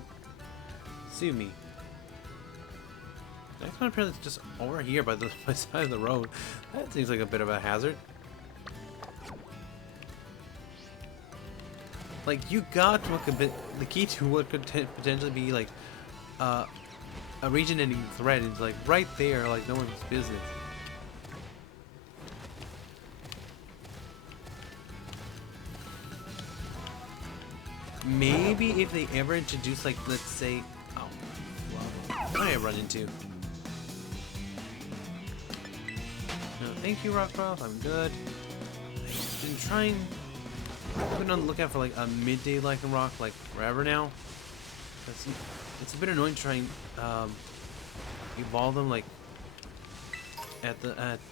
Sue me. Next one apparently is just over here by the side of the road. That seems like a bit of a hazard. Like, you got to the key to what could potentially be like a region-ending threat is like right there, like no one's business. Maybe if they ever introduce, like, let's say, oh, well, what did I run into? No, thank you, Rockcroft. I'm good. I've been trying. I've been on the lookout for like a midday Lycanroc like forever now. It's a bit annoying trying evolve them like at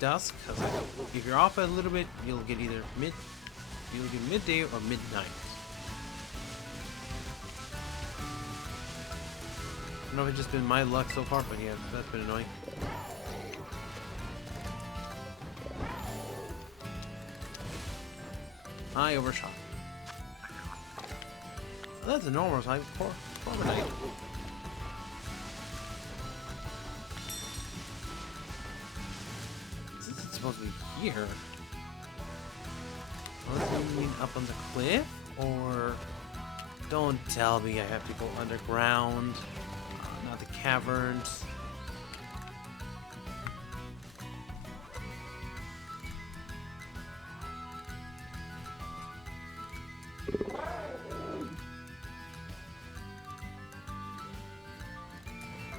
dusk, because like, if you're off a little bit, you'll get either midday or midnight. I don't know if it's just been my luck so far, but yeah, that's been annoying. I overshot. Oh, that's a normal size. Poor Night. Is this supposed to be here? Unless you mean up on the cliff? Or don't tell me I have to go underground. Not the caverns.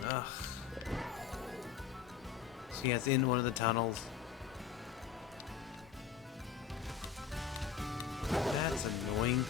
Ugh. So yeah, it's in one of the tunnels. That's annoying.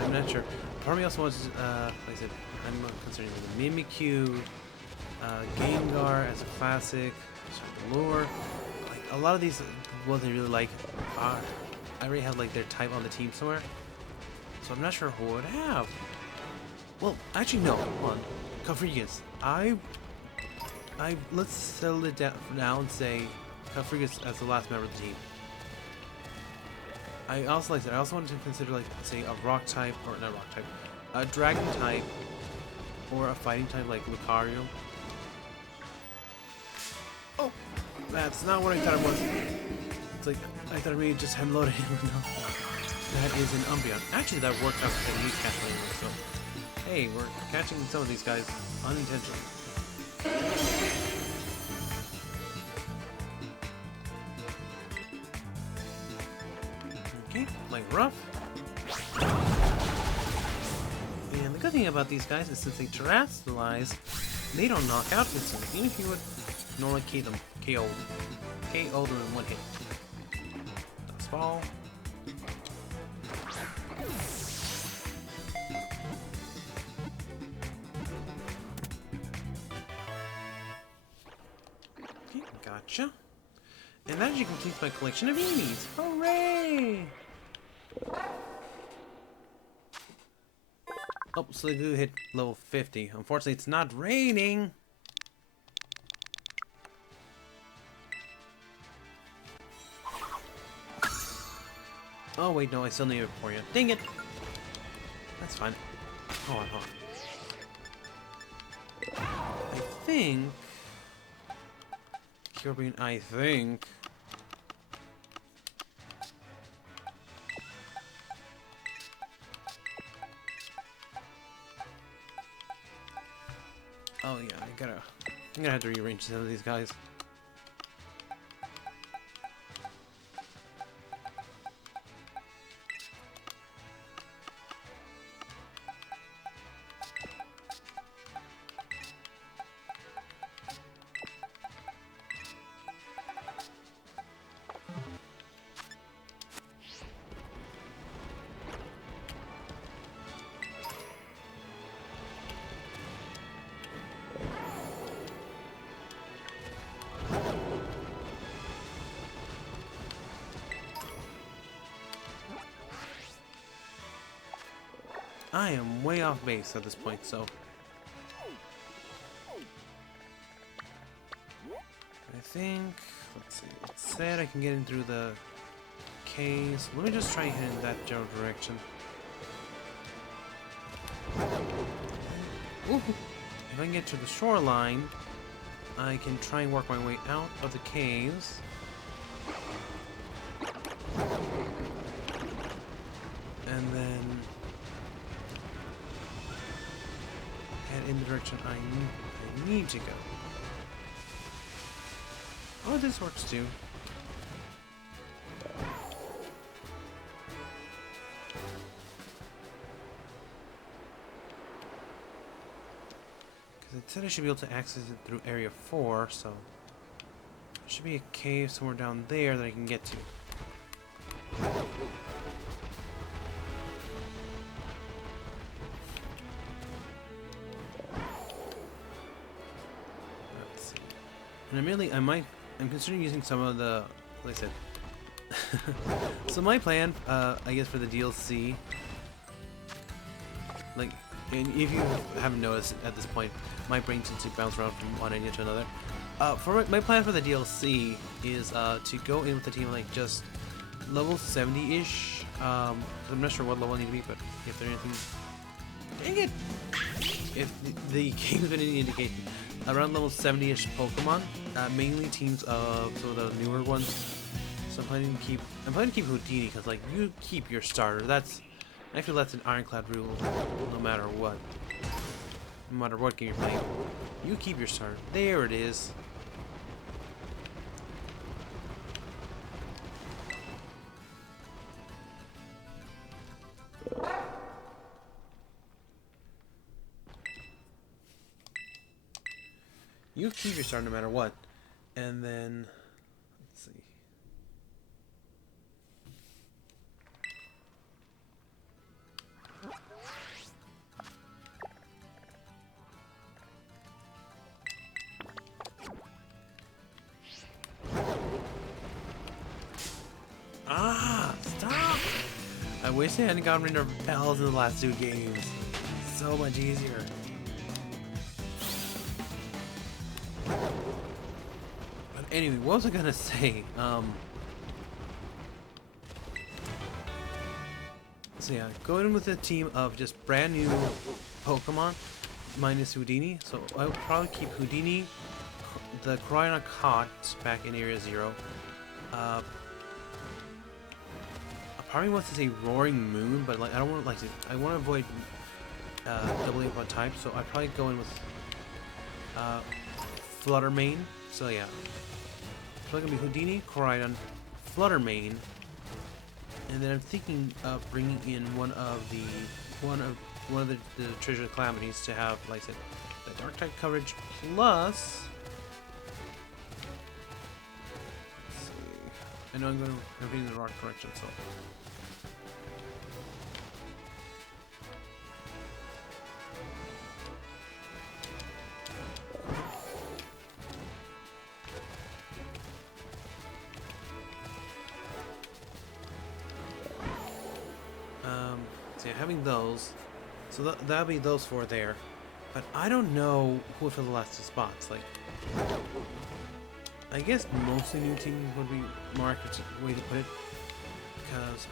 I'm not sure. Part of me also wants, like I said, I'm considering the Mimikyu, Gengar as a classic, Lure. Like a lot of these, what they really like, I already have like their type on the team somewhere, so I'm not sure who would have. Well, actually, no. Hold on. Cofrigus. Let's settle it down for now and say Cofrigus as the last member of the team. I also like that. I also wanted to consider, like, say, a rock type, or not rock type, a dragon type, or a fighting type like Lucario. Oh, that's not what I thought it was. It's like I thought maybe just had loaded him. No, that is an Umbreon. Actually, that worked out because he's catching anyway. So, hey, we're catching some of these guys unintentionally. Okay, like rough. And the good thing about these guys is since they terrestrialize, they don't knock out instantly. Even if you would normally KO them in one hit. Let's fall. Okay, gotcha. And that actually completes my collection of enemies. Hooray! Oh, so they do hit level 50. Unfortunately, it's not raining. Oh, wait, no, I still need it for you. Dang it! That's fine. Hold on. I think... Kirby, I think... Oh yeah, I'm gonna have to rearrange some of these guys. I am way off base at this point, so... I think... Let's see. It said I can get in through the caves. Let me just try heading in that general direction. Ooh. If I can get to the shoreline, I can try and work my way out of the caves. And then... in the direction I need to go. Oh, this works too. Because it said I should be able to access it through Area 4, so... There should be a cave somewhere down there that I can get to. And I'm considering using some of the, like I said. So my plan, I guess for the DLC, like, and if you haven't noticed at this point, my brain tends to bounce around from one idea to another. For my plan for the DLC is to go in with the team like just level 70-ish. I'm not sure what level I need to be, but if there's anything, dang it! If the game's been any indication, around level 70-ish Pokemon, mainly teams of some of the newer ones. So I'm planning to keep Houdini because like you keep your starter. I feel that's an ironclad rule, no matter what. No matter what game you're playing, you keep your starter. There it is. You keep your star no matter what. And then, let's see. Ah, stop! I wish I hadn't gotten rid of bells in the last two games. so much easier. But anyway, what was I gonna say? So yeah, going in with a team of just brand new Pokemon minus Houdini. So I would probably keep Houdini, the Coriolis Caught back in Area 0. I probably want to say Roaring Moon, but like I don't want to I want to avoid doubling up on type, so I'd probably go in with Fluttermane. So yeah, so it's gonna be Houdini, Coriolis, Fluttermane. And then I'm thinking of bringing in one of the treasure calamities to have, like I said, the dark type coverage plus. Let's see. I know I'm reading the wrong correction, so. So yeah, having those, so that'll be those 4 there, but I don't know who would fill the last 2 spots. Like, I guess mostly new team would be more accurate way to put it, because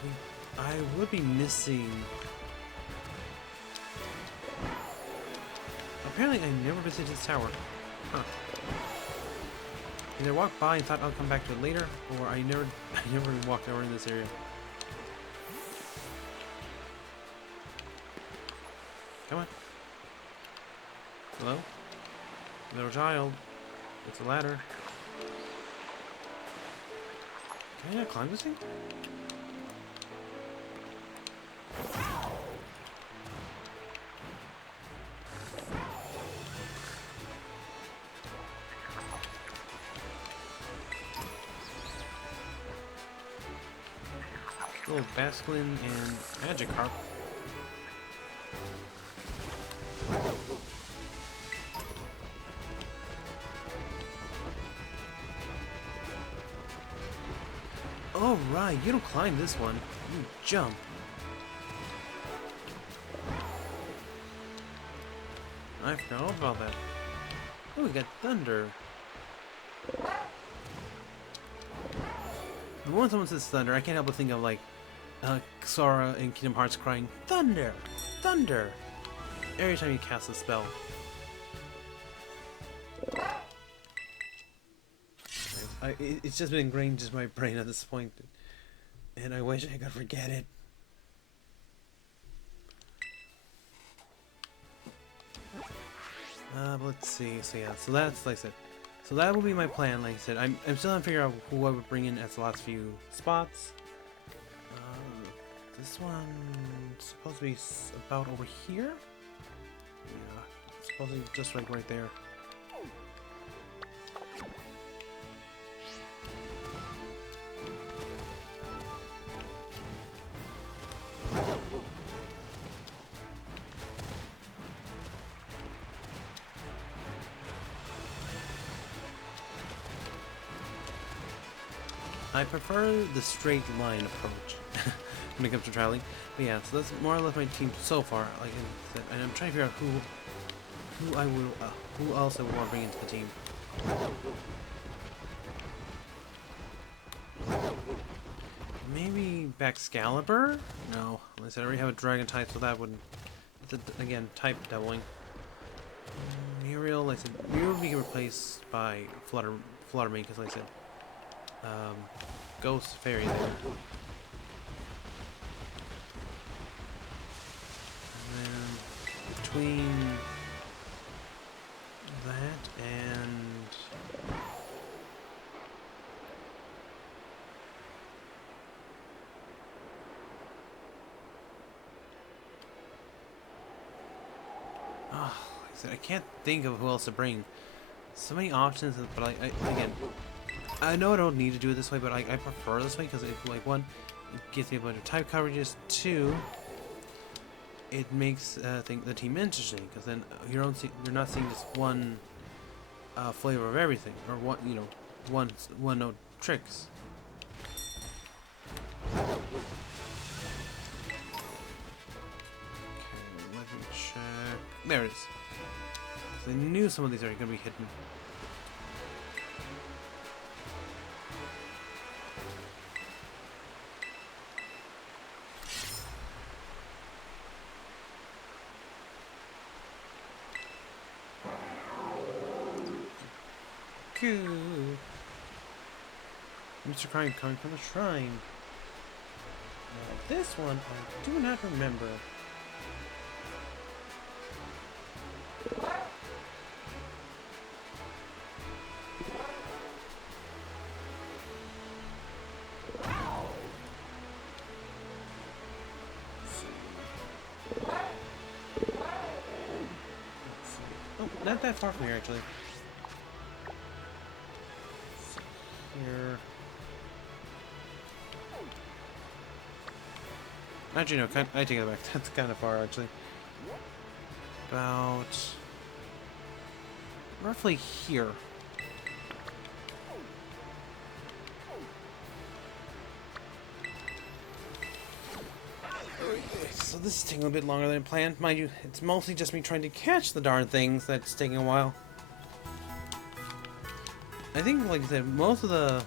I would be missing. Apparently, I never visited this tower. Huh. Either walked by and thought I'll come back to it later, or I never walked over in this area. Come on. Hello? Little child. It's a ladder. Can I not climb this thing? Little Basculin and Magikarp. Oh right, you don't climb this one. You jump. I forgot all about that. Oh, we got thunder. When someone says thunder, I can't help but think of like Sora in Kingdom Hearts crying, "Thunder! Thunder!" every time you cast a spell. It's just been ingrained in my brain at this point, and I wish I could forget it. But let's see. So yeah, so that's like I said. So that will be my plan. Like I said, I'm still trying to figure out who I would bring in as the last few spots. This one's supposed to be about over here. Yeah, it's supposed to be just like right there. I prefer the straight line approach when it comes to traveling. But yeah, so that's more or less my team so far. Like I said, and I'm trying to figure out who else I would want to bring into the team. Maybe Excalibur? No, like I said, I already have a dragon type, so that wouldn't. Again, type doubling. Muriel, like I said, Muriel will be replaced by Fluttermane, because like I said, Ghost Fairy there. And then between that and like I said, I can't think of who else to bring. So many options, but again, I know I don't need to do it this way, but I prefer this way because it, like, one, it gives me a bunch of type coverages. 2, it makes the team interesting because then you're not seeing just one flavor of everything, or one note tricks. Okay, let me check. There it is. So I knew some of these are going to be hidden. Cool. Mr. Crime coming from the shrine. Now this one I do not remember. Oh, not that far from here actually. Here. Actually, no, I take it back. That's kind of far, actually. About roughly here. So this is taking a bit longer than planned. Mind you, it's mostly just me trying to catch the darn things that's taking a while. I think, like I said, most of the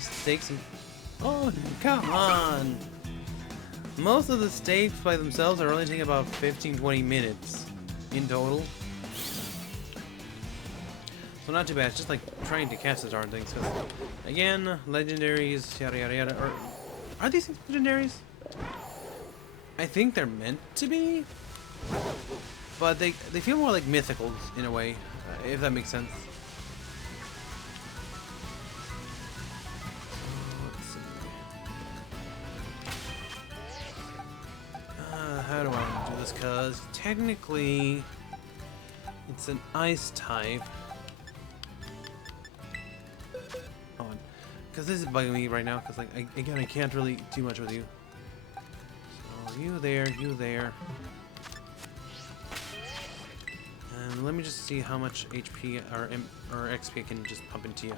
stakes. Oh, come on! Most of the stakes by themselves are only taking about 15-20 minutes in total. So not too bad. It's just like trying to catch the darn things. Cause, again, legendaries, yada yada yada. Or are these things legendaries? I think they're meant to be. But they feel more like mythicals in a way, if that makes sense. Let's see. How do I want to do this? Because technically, it's an ice type. Hold on, because this is bugging me right now. Because like again, I can't really do much with you. So you there, you there. And let me just see how much HP or XP I can just pump into you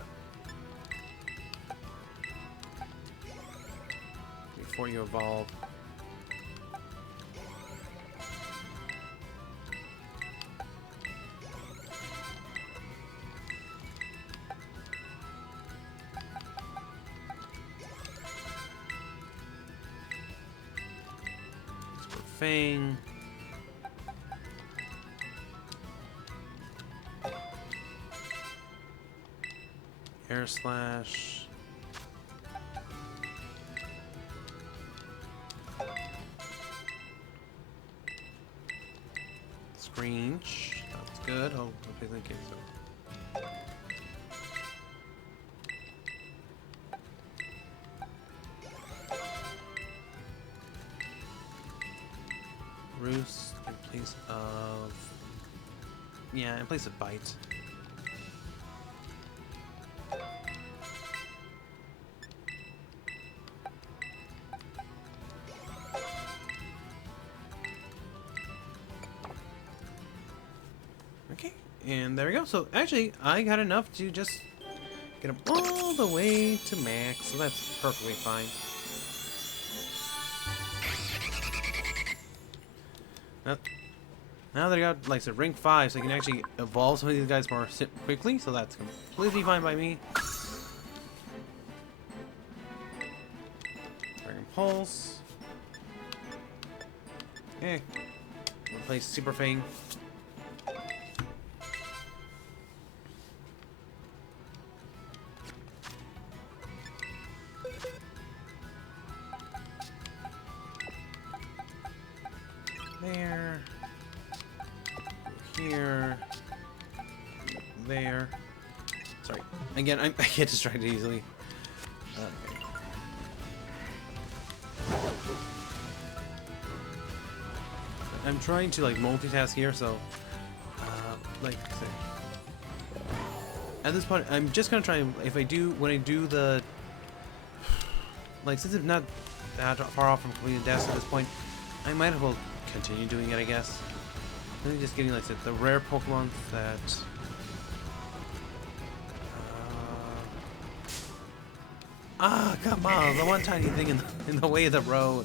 before you evolve. Super Fang. Air Slash. Screech. That's good. Oh, okay, thank you. So. Roost in place of. Yeah, in place of Bite. Okay, and there we go. So actually, I got enough to just get them all the way to max, so that's perfectly fine. Now that I got, like I said, rank 5, so I can actually evolve some of these guys more quickly, so that's completely fine by me. Dragon Pulse. Okay. Replace Super Fang. There. Here. There. Sorry. Again, I get distracted easily. Okay. I'm trying to like multitask here, so like I say, at this point, I'm just gonna try. If I do, when I do the like, since I'm not that far off from completing the desk at this point, I might as well continue doing it, I guess. I'm just getting, like I said, the rare Pokemon that... come on! The one tiny thing in the way of the road.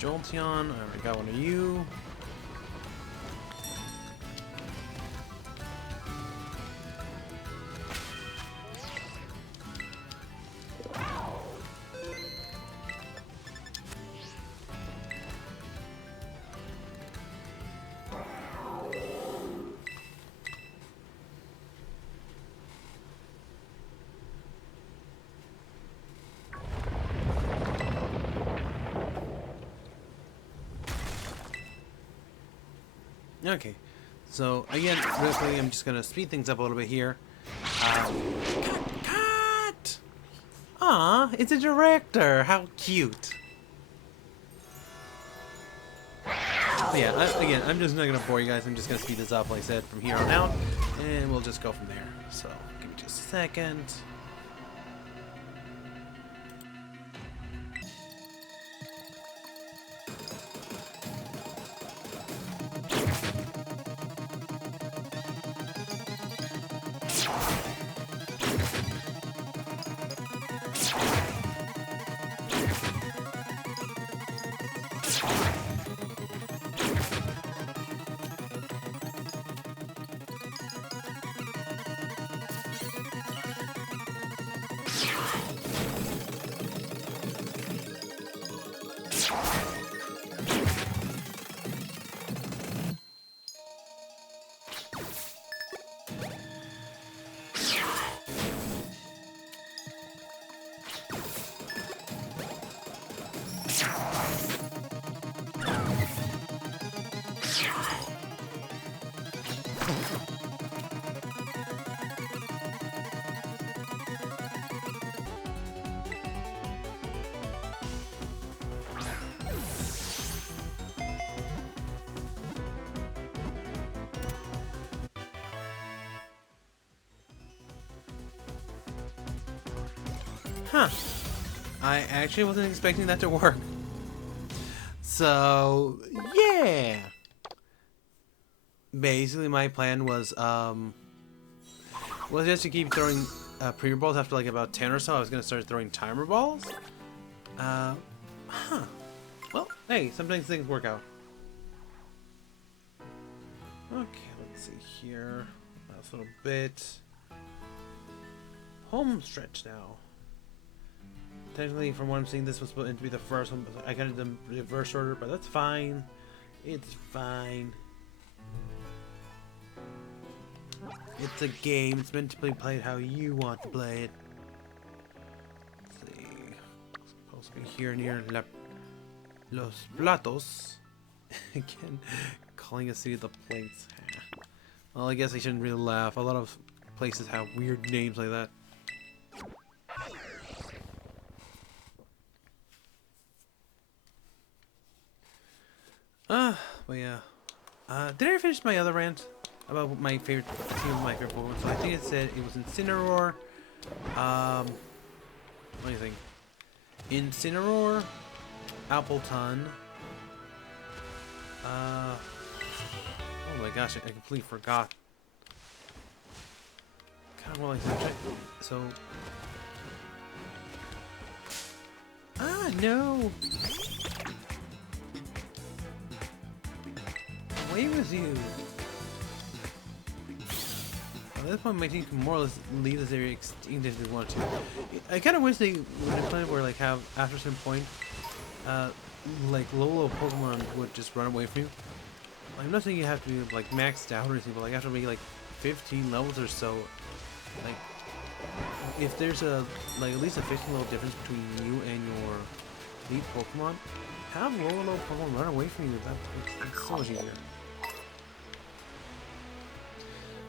Jolteon. I already got one of you. Okay, so again, real quickly, I'm just gonna speed things up a little bit here. Cut! Aw, it's a director. How cute. But yeah, again, I'm just not gonna bore you guys. I'm just gonna speed this up, like I said, from here on out, and we'll just go from there. So, give me just a second. Huh. I actually wasn't expecting that to work. So, yeah. Basically, my plan was just to keep throwing premier balls after like about 10 or so. I was going to start throwing timer balls. Huh. Well, hey, sometimes things work out. Okay, let's see here. Last little bit. Home stretch now. Technically, from what I'm seeing, this was supposed to be the first one. I got it in the reverse order, but that's fine. It's fine. It's a game. It's meant to be played how you want to play it. Let's see. It's supposed to be here near Los Platos. Again, calling a city the plates. Well, I guess I shouldn't really laugh. A lot of places have weird names like that. But yeah. Did I finish my other rant about my favorite team of my favorite Pokemon? So I think it said it was Incineroar. What do you think? Incineroar, Appleton. Oh my gosh, I completely forgot. Kind of well, so. No. Away with you! At this point, my team can more or less leave this area extinct if they want to. I kind of wish they would implement where, like, have after some point, like low Pokemon would just run away from you. I'm not saying you have to be like maxed out or anything, but like after maybe like 15 levels or so, like if there's a like at least a 15 level difference between you and your lead Pokemon, have low Pokemon run away from you. That's so much easier.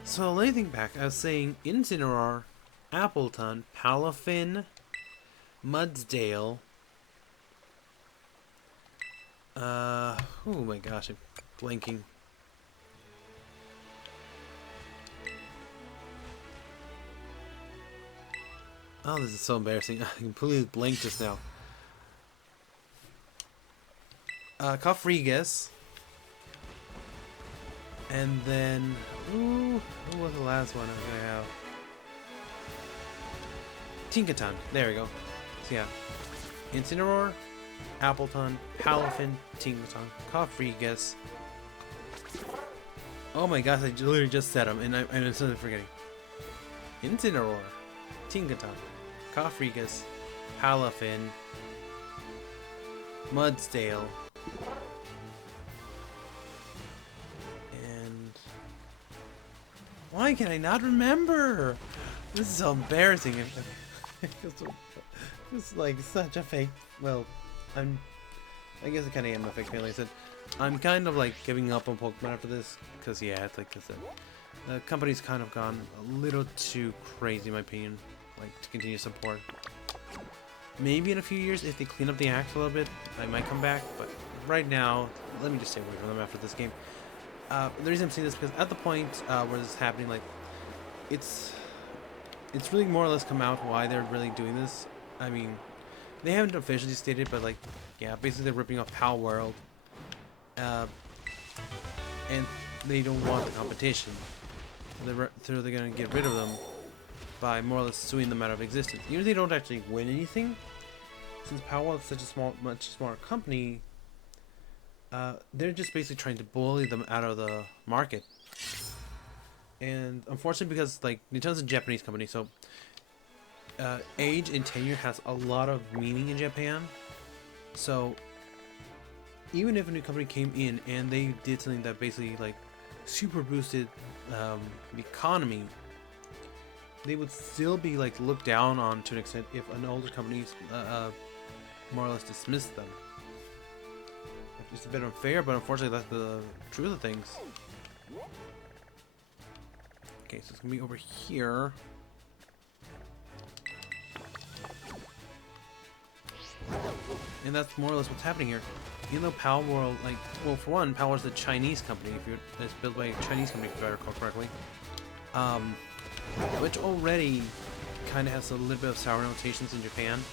So let me think back. I was saying Incineroar, Appleton, Palafin, Mudsdale. Oh my gosh, I'm blanking. Oh, this is so embarrassing. I completely blanked just now. Cofregus. And then, who was the last one I was gonna have? Tinkaton. There we go. So yeah, Incineroar, Appleton, Palafin, Tingaton, Cofregus. Oh my gosh, I literally just said them, and I'm suddenly forgetting. Incineroar, Tingaton, Cofregus, Palafin, Mudsdale, and why can I not remember? This is so embarrassing. It's like such a fake. Well, I guess it kind of am a fake feeling. I said I'm kind of like giving up on Pokemon after this, because yeah, it's like I said, the company's kind of gone a little too crazy, in my opinion. Like to continue support. Maybe in a few years, if they clean up the act a little bit, I might come back. But right now, let me just stay away from them after this game. The reason I'm saying this is because at the point where this is happening, like it's really more or less come out why they're really doing this. I mean, they haven't officially stated, but like, yeah, basically they're ripping off Pal World, and they don't want the competition. So they're gonna get rid of them by more or less suing them out of existence. Even if they don't actually win anything, since Pal World is such a much smaller company, they're just basically trying to bully them out of the market. And unfortunately, because like Nintendo's a Japanese company, so age and tenure has a lot of meaning in Japan. So even if a new company came in and they did something that basically like super boosted the economy, they would still be like looked down on to an extent if an older company more or less dismissed them. It's a bit unfair, but unfortunately that's the truth of things. Okay, so it's gonna be over here. And that's more or less what's happening here. Even though Pal World, like, well, for one, Pal World is a Chinese company. It's built by a Chinese company, if I recall correctly. Which already kind of has a little bit of sour notations in Japan.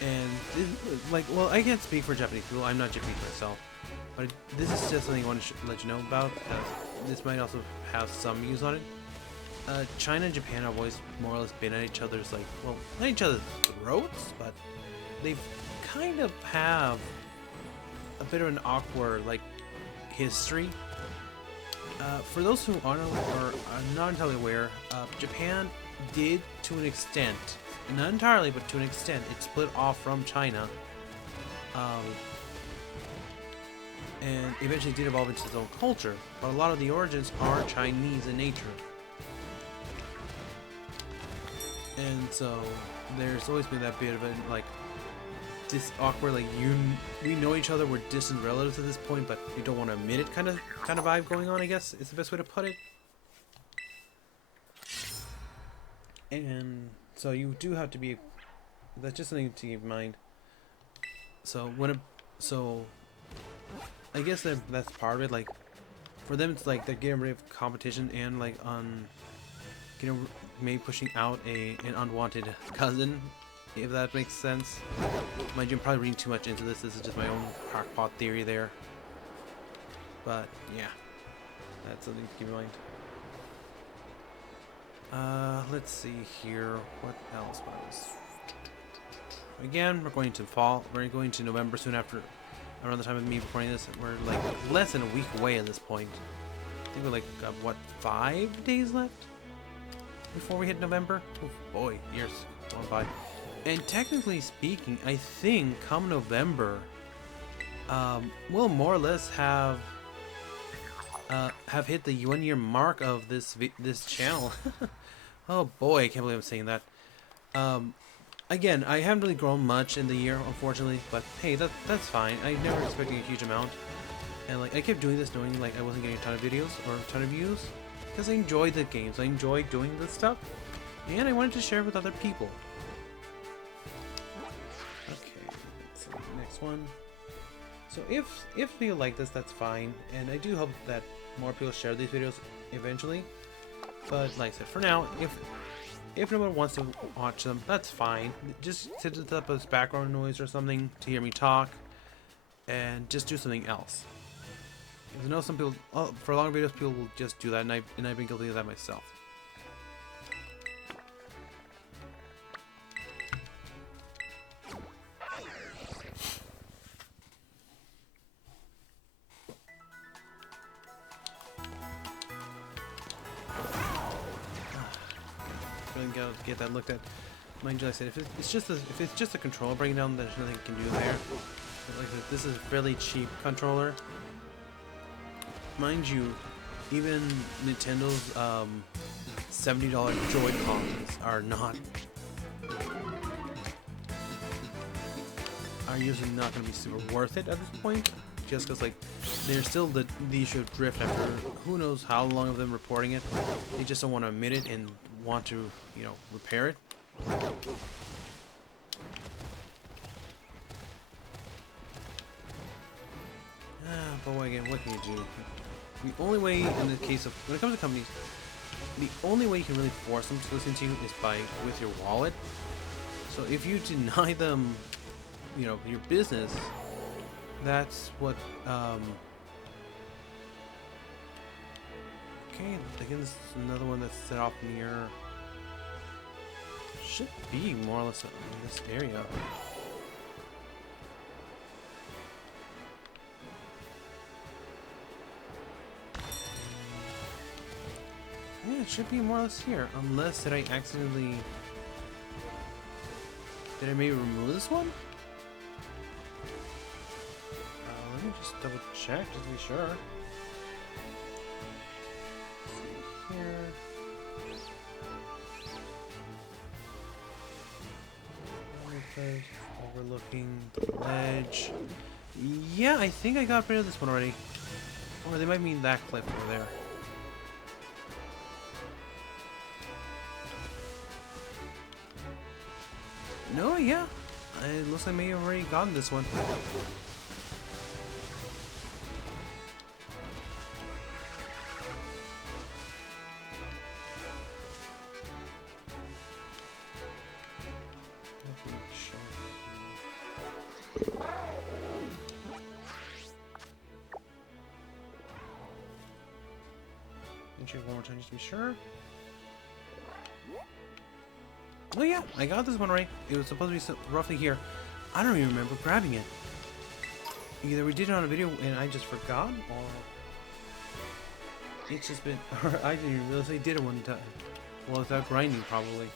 And like, well, I can't speak for Japanese people. I'm not Japanese myself, but this is just something I want to let you know about. This might also have some views on it. China and Japan have always more or less been at each other's, like, well, not each other's throats, but they've kind of have a bit of an awkward, like, history. For those who aren't or are not entirely aware, Japan did, to an extent, not entirely, but to an extent, it split off from China, and eventually did evolve into its own culture, but a lot of the origins are Chinese in nature. And so there's always been that bit of a, like, this awkward, like, we know each other, we're distant relatives at this point, but you don't want to admit it kind of vibe going on, I guess is the best way to put it. And so you do have to be, that's just something to keep in mind. So I guess that's part of it. Like, for them, it's like they're getting rid of competition and like maybe pushing out an unwanted cousin, if that makes sense. Mind you, I'm probably reading too much into this. This is just my own crackpot theory there. But yeah, that's something to keep in mind. Let's see here. What else was? Again, we're going to fall. We're going to November soon after. Around the time of me recording this, we're like less than a week away at this point. I think we're like what, 5 days left before we hit November. Oh boy, years going by. And technically speaking, I think come November, we'll more or less have hit the 1 year mark of this channel. Oh boy, I can't believe I'm saying that. Again, I haven't really grown much in the year, unfortunately, but hey, that's fine. I never expected a huge amount, and like I kept doing this knowing like I wasn't getting a ton of videos or a ton of views, because I enjoyed the games, I enjoyed doing this stuff, and I wanted to share it with other people. Okay, so next one. So if you like this, that's fine, and I do hope that more people share these videos eventually. But like I said, for now, if no one wants to watch them, that's fine. Just set it up as background noise or something to hear me talk, and just do something else. Because I know some people, for long videos, people will just do that, and I've been guilty of that myself. really get that looked at. Mind you, like I said, if it's just a controller breaking down, there's nothing you can do there. But like I said, this is a fairly cheap controller. Mind you, even Nintendo's $70 Joy-Cons are usually not going to be super worth it at this point, just because like there's still the issue of drift after who knows how long of them reporting it. They just don't want to admit it and want to, you know, repair it. But again, what can you do? The only way, in the case of when it comes to companies, the only way you can really force them to listen to you is with your wallet. So if you deny them, you know, your business, that's what. Okay, again, this is another one that's set off near. Should be more or less in this area. Yeah, it should be more or less here, unless did I accidentally... Did I maybe remove this one? Let me just double check just to be sure. Here. Overlooking the ledge. Yeah, I think I got rid of this one already. Or they might mean that cliff over there. No, yeah. It looks like I may have already gotten this one. Check one more time just to be sure. Oh yeah, I got this one right. It was supposed to be roughly here. I don't even remember grabbing it. Either we did it on a video and I just forgot, or it's just been, or I didn't even realize I did it one time. Well, without grinding, probably.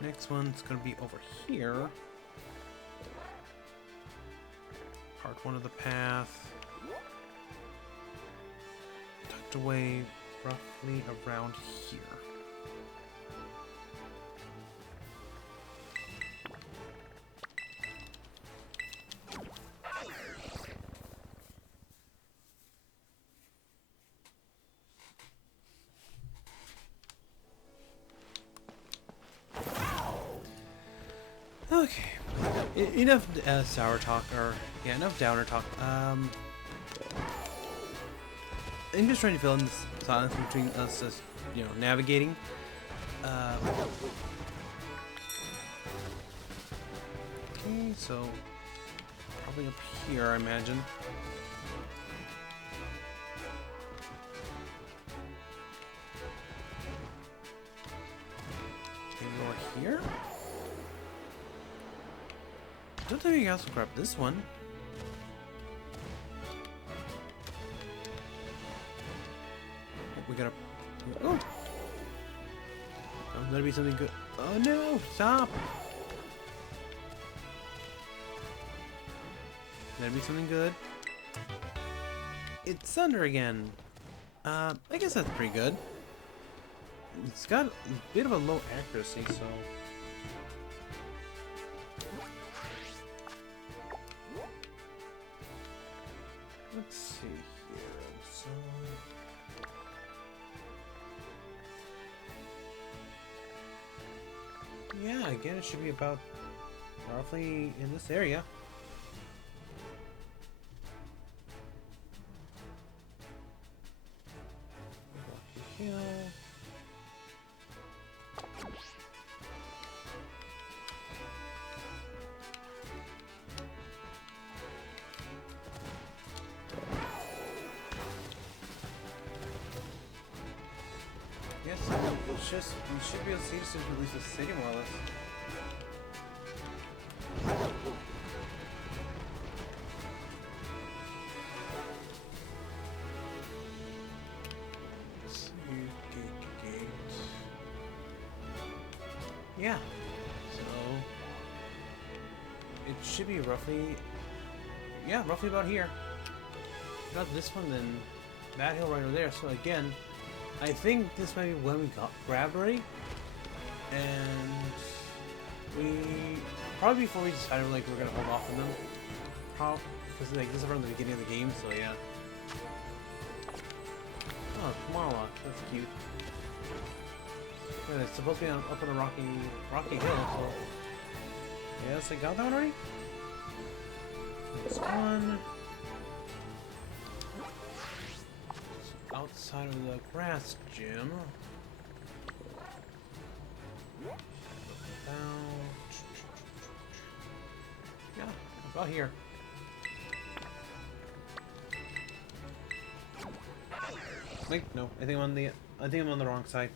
Next one's gonna be over here. Part one of the path. Tucked away roughly around here. Okay, enough sour talk, or yeah, enough downer talk. I'm just trying to fill in this silence between us, as you know, navigating. Okay, so probably up here, I imagine. Maybe over here. Don't think we can also grab this one. Oh, we gotta. Oh! Oh, that'll be something good. Oh no! Stop! That'll be something good. It's thunder again. I guess that's pretty good. It's got a bit of a low accuracy, so. Let's see here. So, yeah, again, it should be about roughly in this area. Here. Yes, it's just, we should be able to see this at least a city more or less. yeah. So it should be roughly, yeah, roughly about here. If not this one, then that hill right over there. So again, I think this might be when we got grabbed already, and we probably before we decided like we're gonna hold off on them, probably because like this is around the beginning of the game. So yeah. Oh, Marlock, that's cute. Yeah, it's supposed to be up on a rocky hill. So yes, I got that one already. Next one. Outside of the grass gym. Yeah, about here. Wait, no, I think I'm on the wrong side.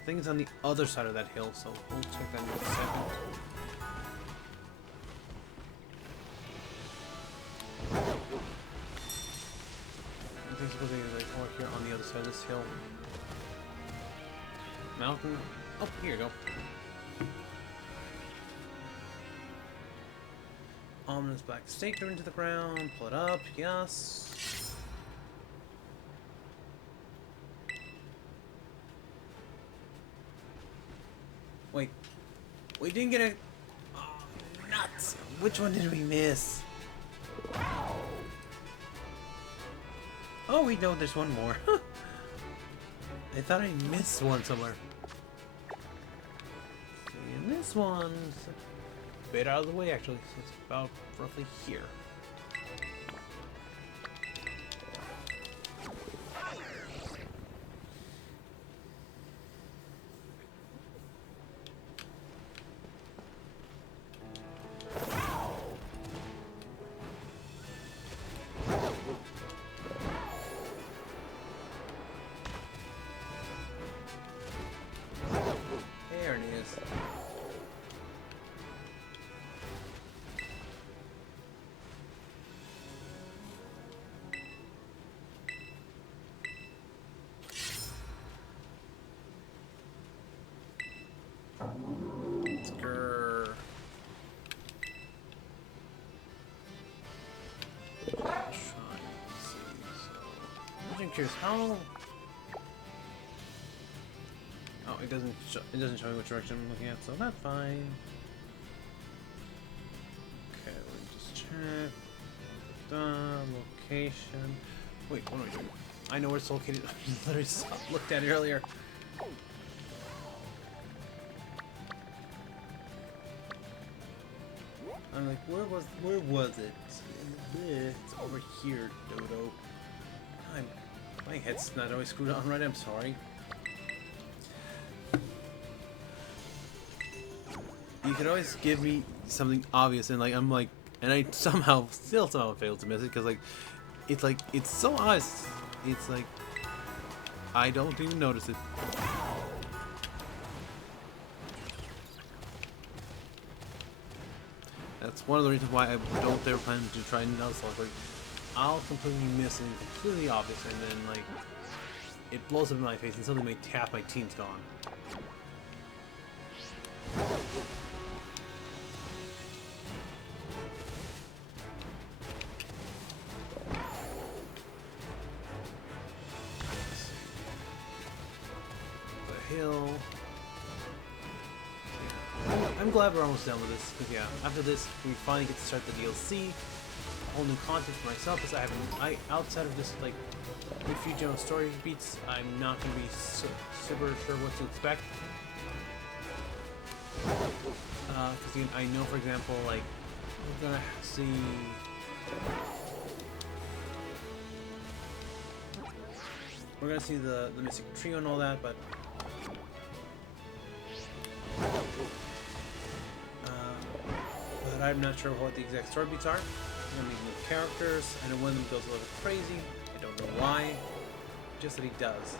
I think it's on the other side of that hill, so we'll check that in a second. I think it's supposed to be like over here on the other side of this hill. Mountain. Oh, here you go. Ominous black stake into the ground. Pull it up. Yes. Wait. We didn't get a... Oh, nuts. Which one did we miss? Oh, we know there's one more. I thought I missed one somewhere. And this one's a bit out of the way, actually. So it's about roughly here. I'm curious how. Oh, it doesn't show me which direction I'm looking at, so that's fine. Okay, let me just check the location. Wait, what am I doing? I know where it's located. I literally just looked at it earlier. I'm like, where was it? It's over here, Dodo. My head's not always screwed on right, I'm sorry. You could always give me something obvious and I'm like, and I somehow failed to miss it because it's so obvious. It's like, I don't even notice it. That's one of the reasons why I don't ever plan to try Nuzlocke. Like, I'll completely miss and completely obvious, and then like it blows up in my face, and suddenly my my team's gone. The hill. I'm glad we're almost done with this, because yeah, after this we finally get to start the DLC. Whole new content for myself, because outside of just like a few general story beats, I'm not going to be super sure what to expect. Because I know, for example, like we're gonna see. We're gonna see the Mystic Trio and all that, but I'm not sure what the exact story beats are. I'm gonna need new characters. I know one of them goes a little crazy. I don't know why. Just that he does.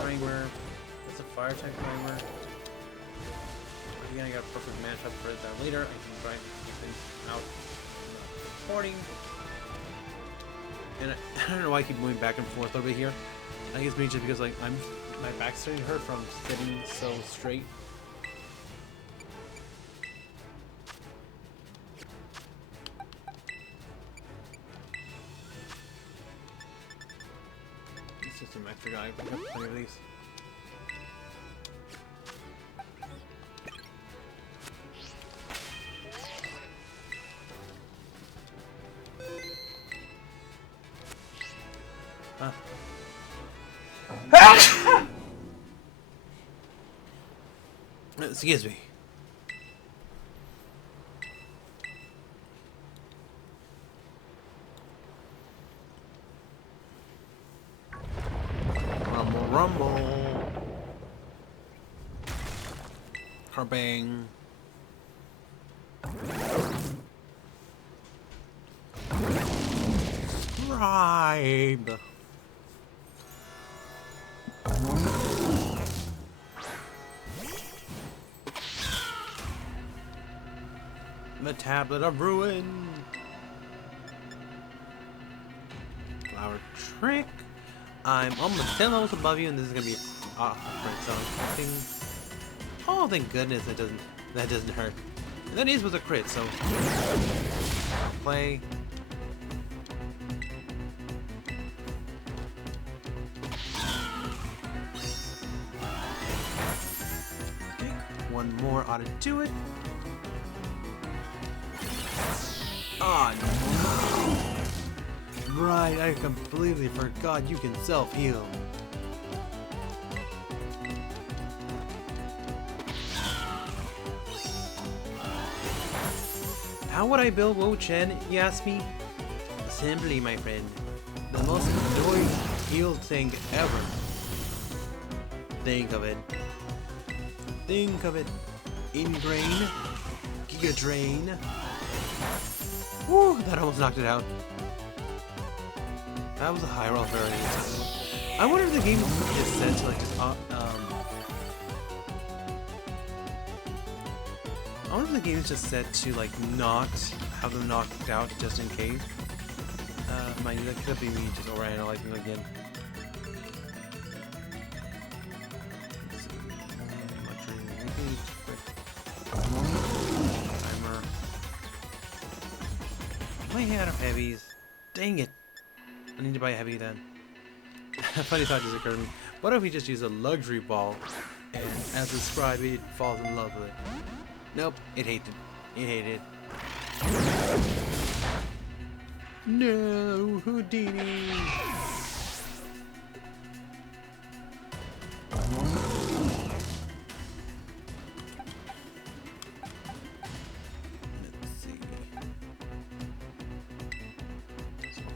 Primer. That's a fire type primer. again, I got a perfect matchup for that later. I can try and keep things out recording. And I don't know why I keep moving back and forth over here. I think it's maybe just because like my back's starting to hurt from sitting so straight. It's just an extra guy. We have plenty of these. Excuse me. Rumble, rumble. Carbang. Scribe. The Tablet of Ruin. Flower Trick. I'm almost 10 levels above you, and this is gonna be right, so I think. Oh, thank goodness that doesn't hurt. And that is with a crit, so play. Okay, one more ought to do it. Oh no. Right, I completely forgot you can self-heal. How would I build Wo-Chen, you ask me? Simply, my friend. The most annoying heal thing ever. Think of it. Think of it. Ingrain. Giga Drain. Woo, that almost knocked it out. That was a high roll variant. I wonder if the game is set to like I wonder if the game is just set to like not have them knocked out just in case. Mind you, that could be me just overanalyzing again. Timer. I out of heavies. Dang it. I need to buy a heavy then. A funny thought just occurred to me. What if we just use a luxury ball and as a scribe it falls in love with it? Nope, it hated it. It hated it. No, Houdini!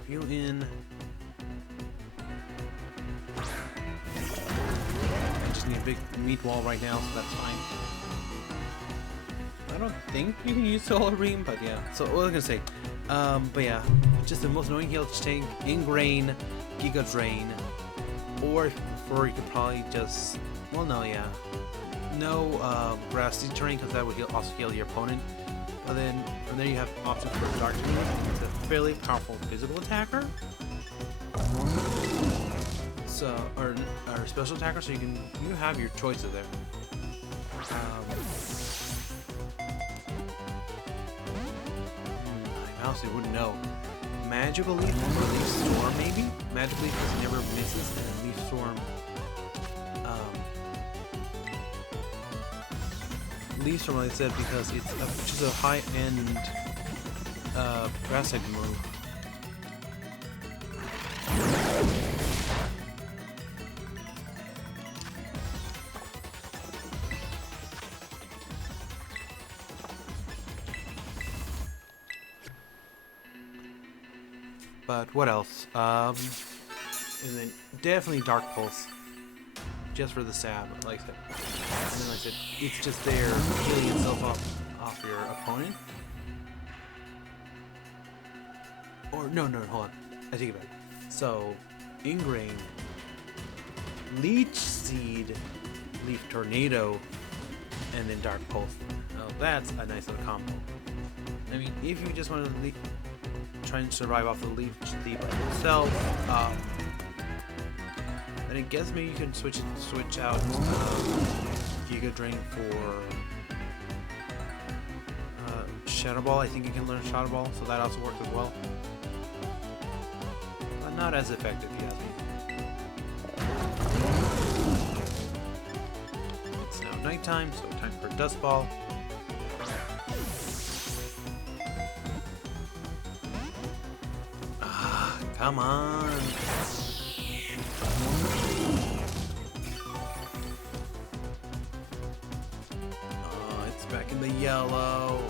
You in. I just need a big meat wall right now, so that's fine. I don't think you can use Solar Beam, but yeah. So what was I gonna say? But yeah, just the most annoying heal tank, Ingrain, Giga Drain, or you could probably just, well, no, yeah, no Grassy Terrain because that would also heal your opponent. But then from there you have options for Dark Moon. It's a fairly powerful physical attacker. So or special attacker, so you have your choices there. I honestly wouldn't know. Magical Leaf or Leaf Storm maybe? Magical Leaf just never misses, and then Leaf Storm. Leaf Storm, like I said, because it's just a high-end grass type move. But what else? And then definitely Dark Pulse. Just for the stab, like I said. And then like I said, it's just there healing itself off your opponent. Or no, hold on. I take it back. So, Ingrain, Leech Seed, Leaf Tornado, and then Dark Pulse. Oh, that's a nice little combo. I mean, if you just want to try and survive off the leech thief by yourself, then I guess maybe you can switch out Giga Drain for Shadow Ball. I think you can learn Shadow Ball, so that also works as well. But not as effective, if you ask me. It's now nighttime, so time for Dust Ball. Ah, come on. Oh, it's back in the yellow.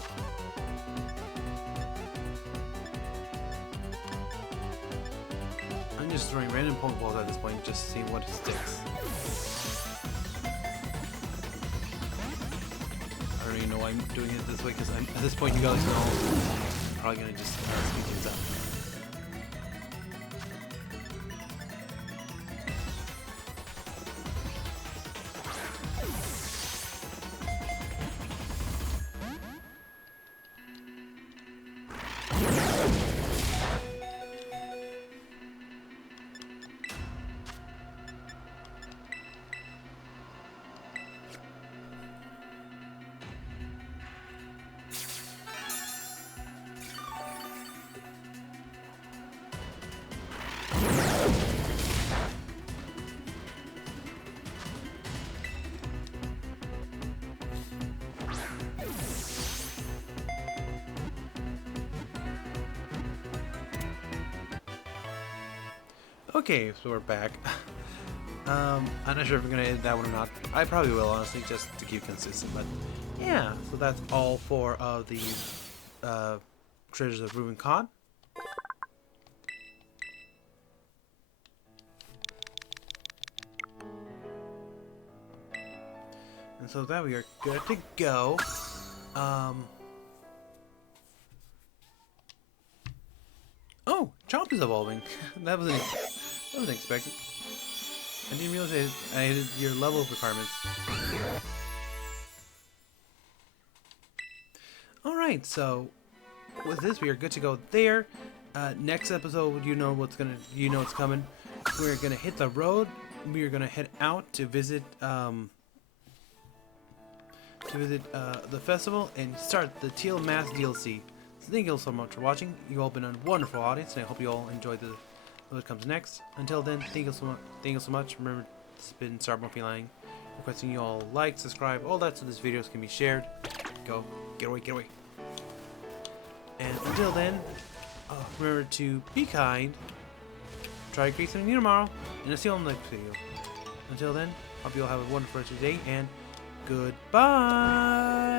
I'm just throwing random Pokeballs at this point, just to see what sticks. I don't even know why I'm doing it this way, because at this point you guys know I'm probably gonna just speed things up. Okay, so we're back. I'm not sure if I'm gonna edit that one or not. I probably will, honestly, just to keep consistent. But yeah, so that's all 4 of the treasures of Ruben Cod. And so that we are good to go. Oh, Chomp is evolving. That wasn't expected. I didn't realize I hit your level requirements. Alright, so with this we are good to go there. Next episode, you know it's coming. We're gonna hit the road. We are gonna head out to visit the festival and start the Teal Mask DLC. So thank you all so much for watching. You all been a wonderful audience, and I hope you all enjoyed what comes next. Until then, thank you so much. Remember, this has been Starborn Feline, requesting you all like, subscribe, all that, so this videos can be shared. Go, get away. And until then, remember to be kind, try to create something new tomorrow, and I'll see you all in the next video. Until then, hope you all have a wonderful rest of your day, and goodbye!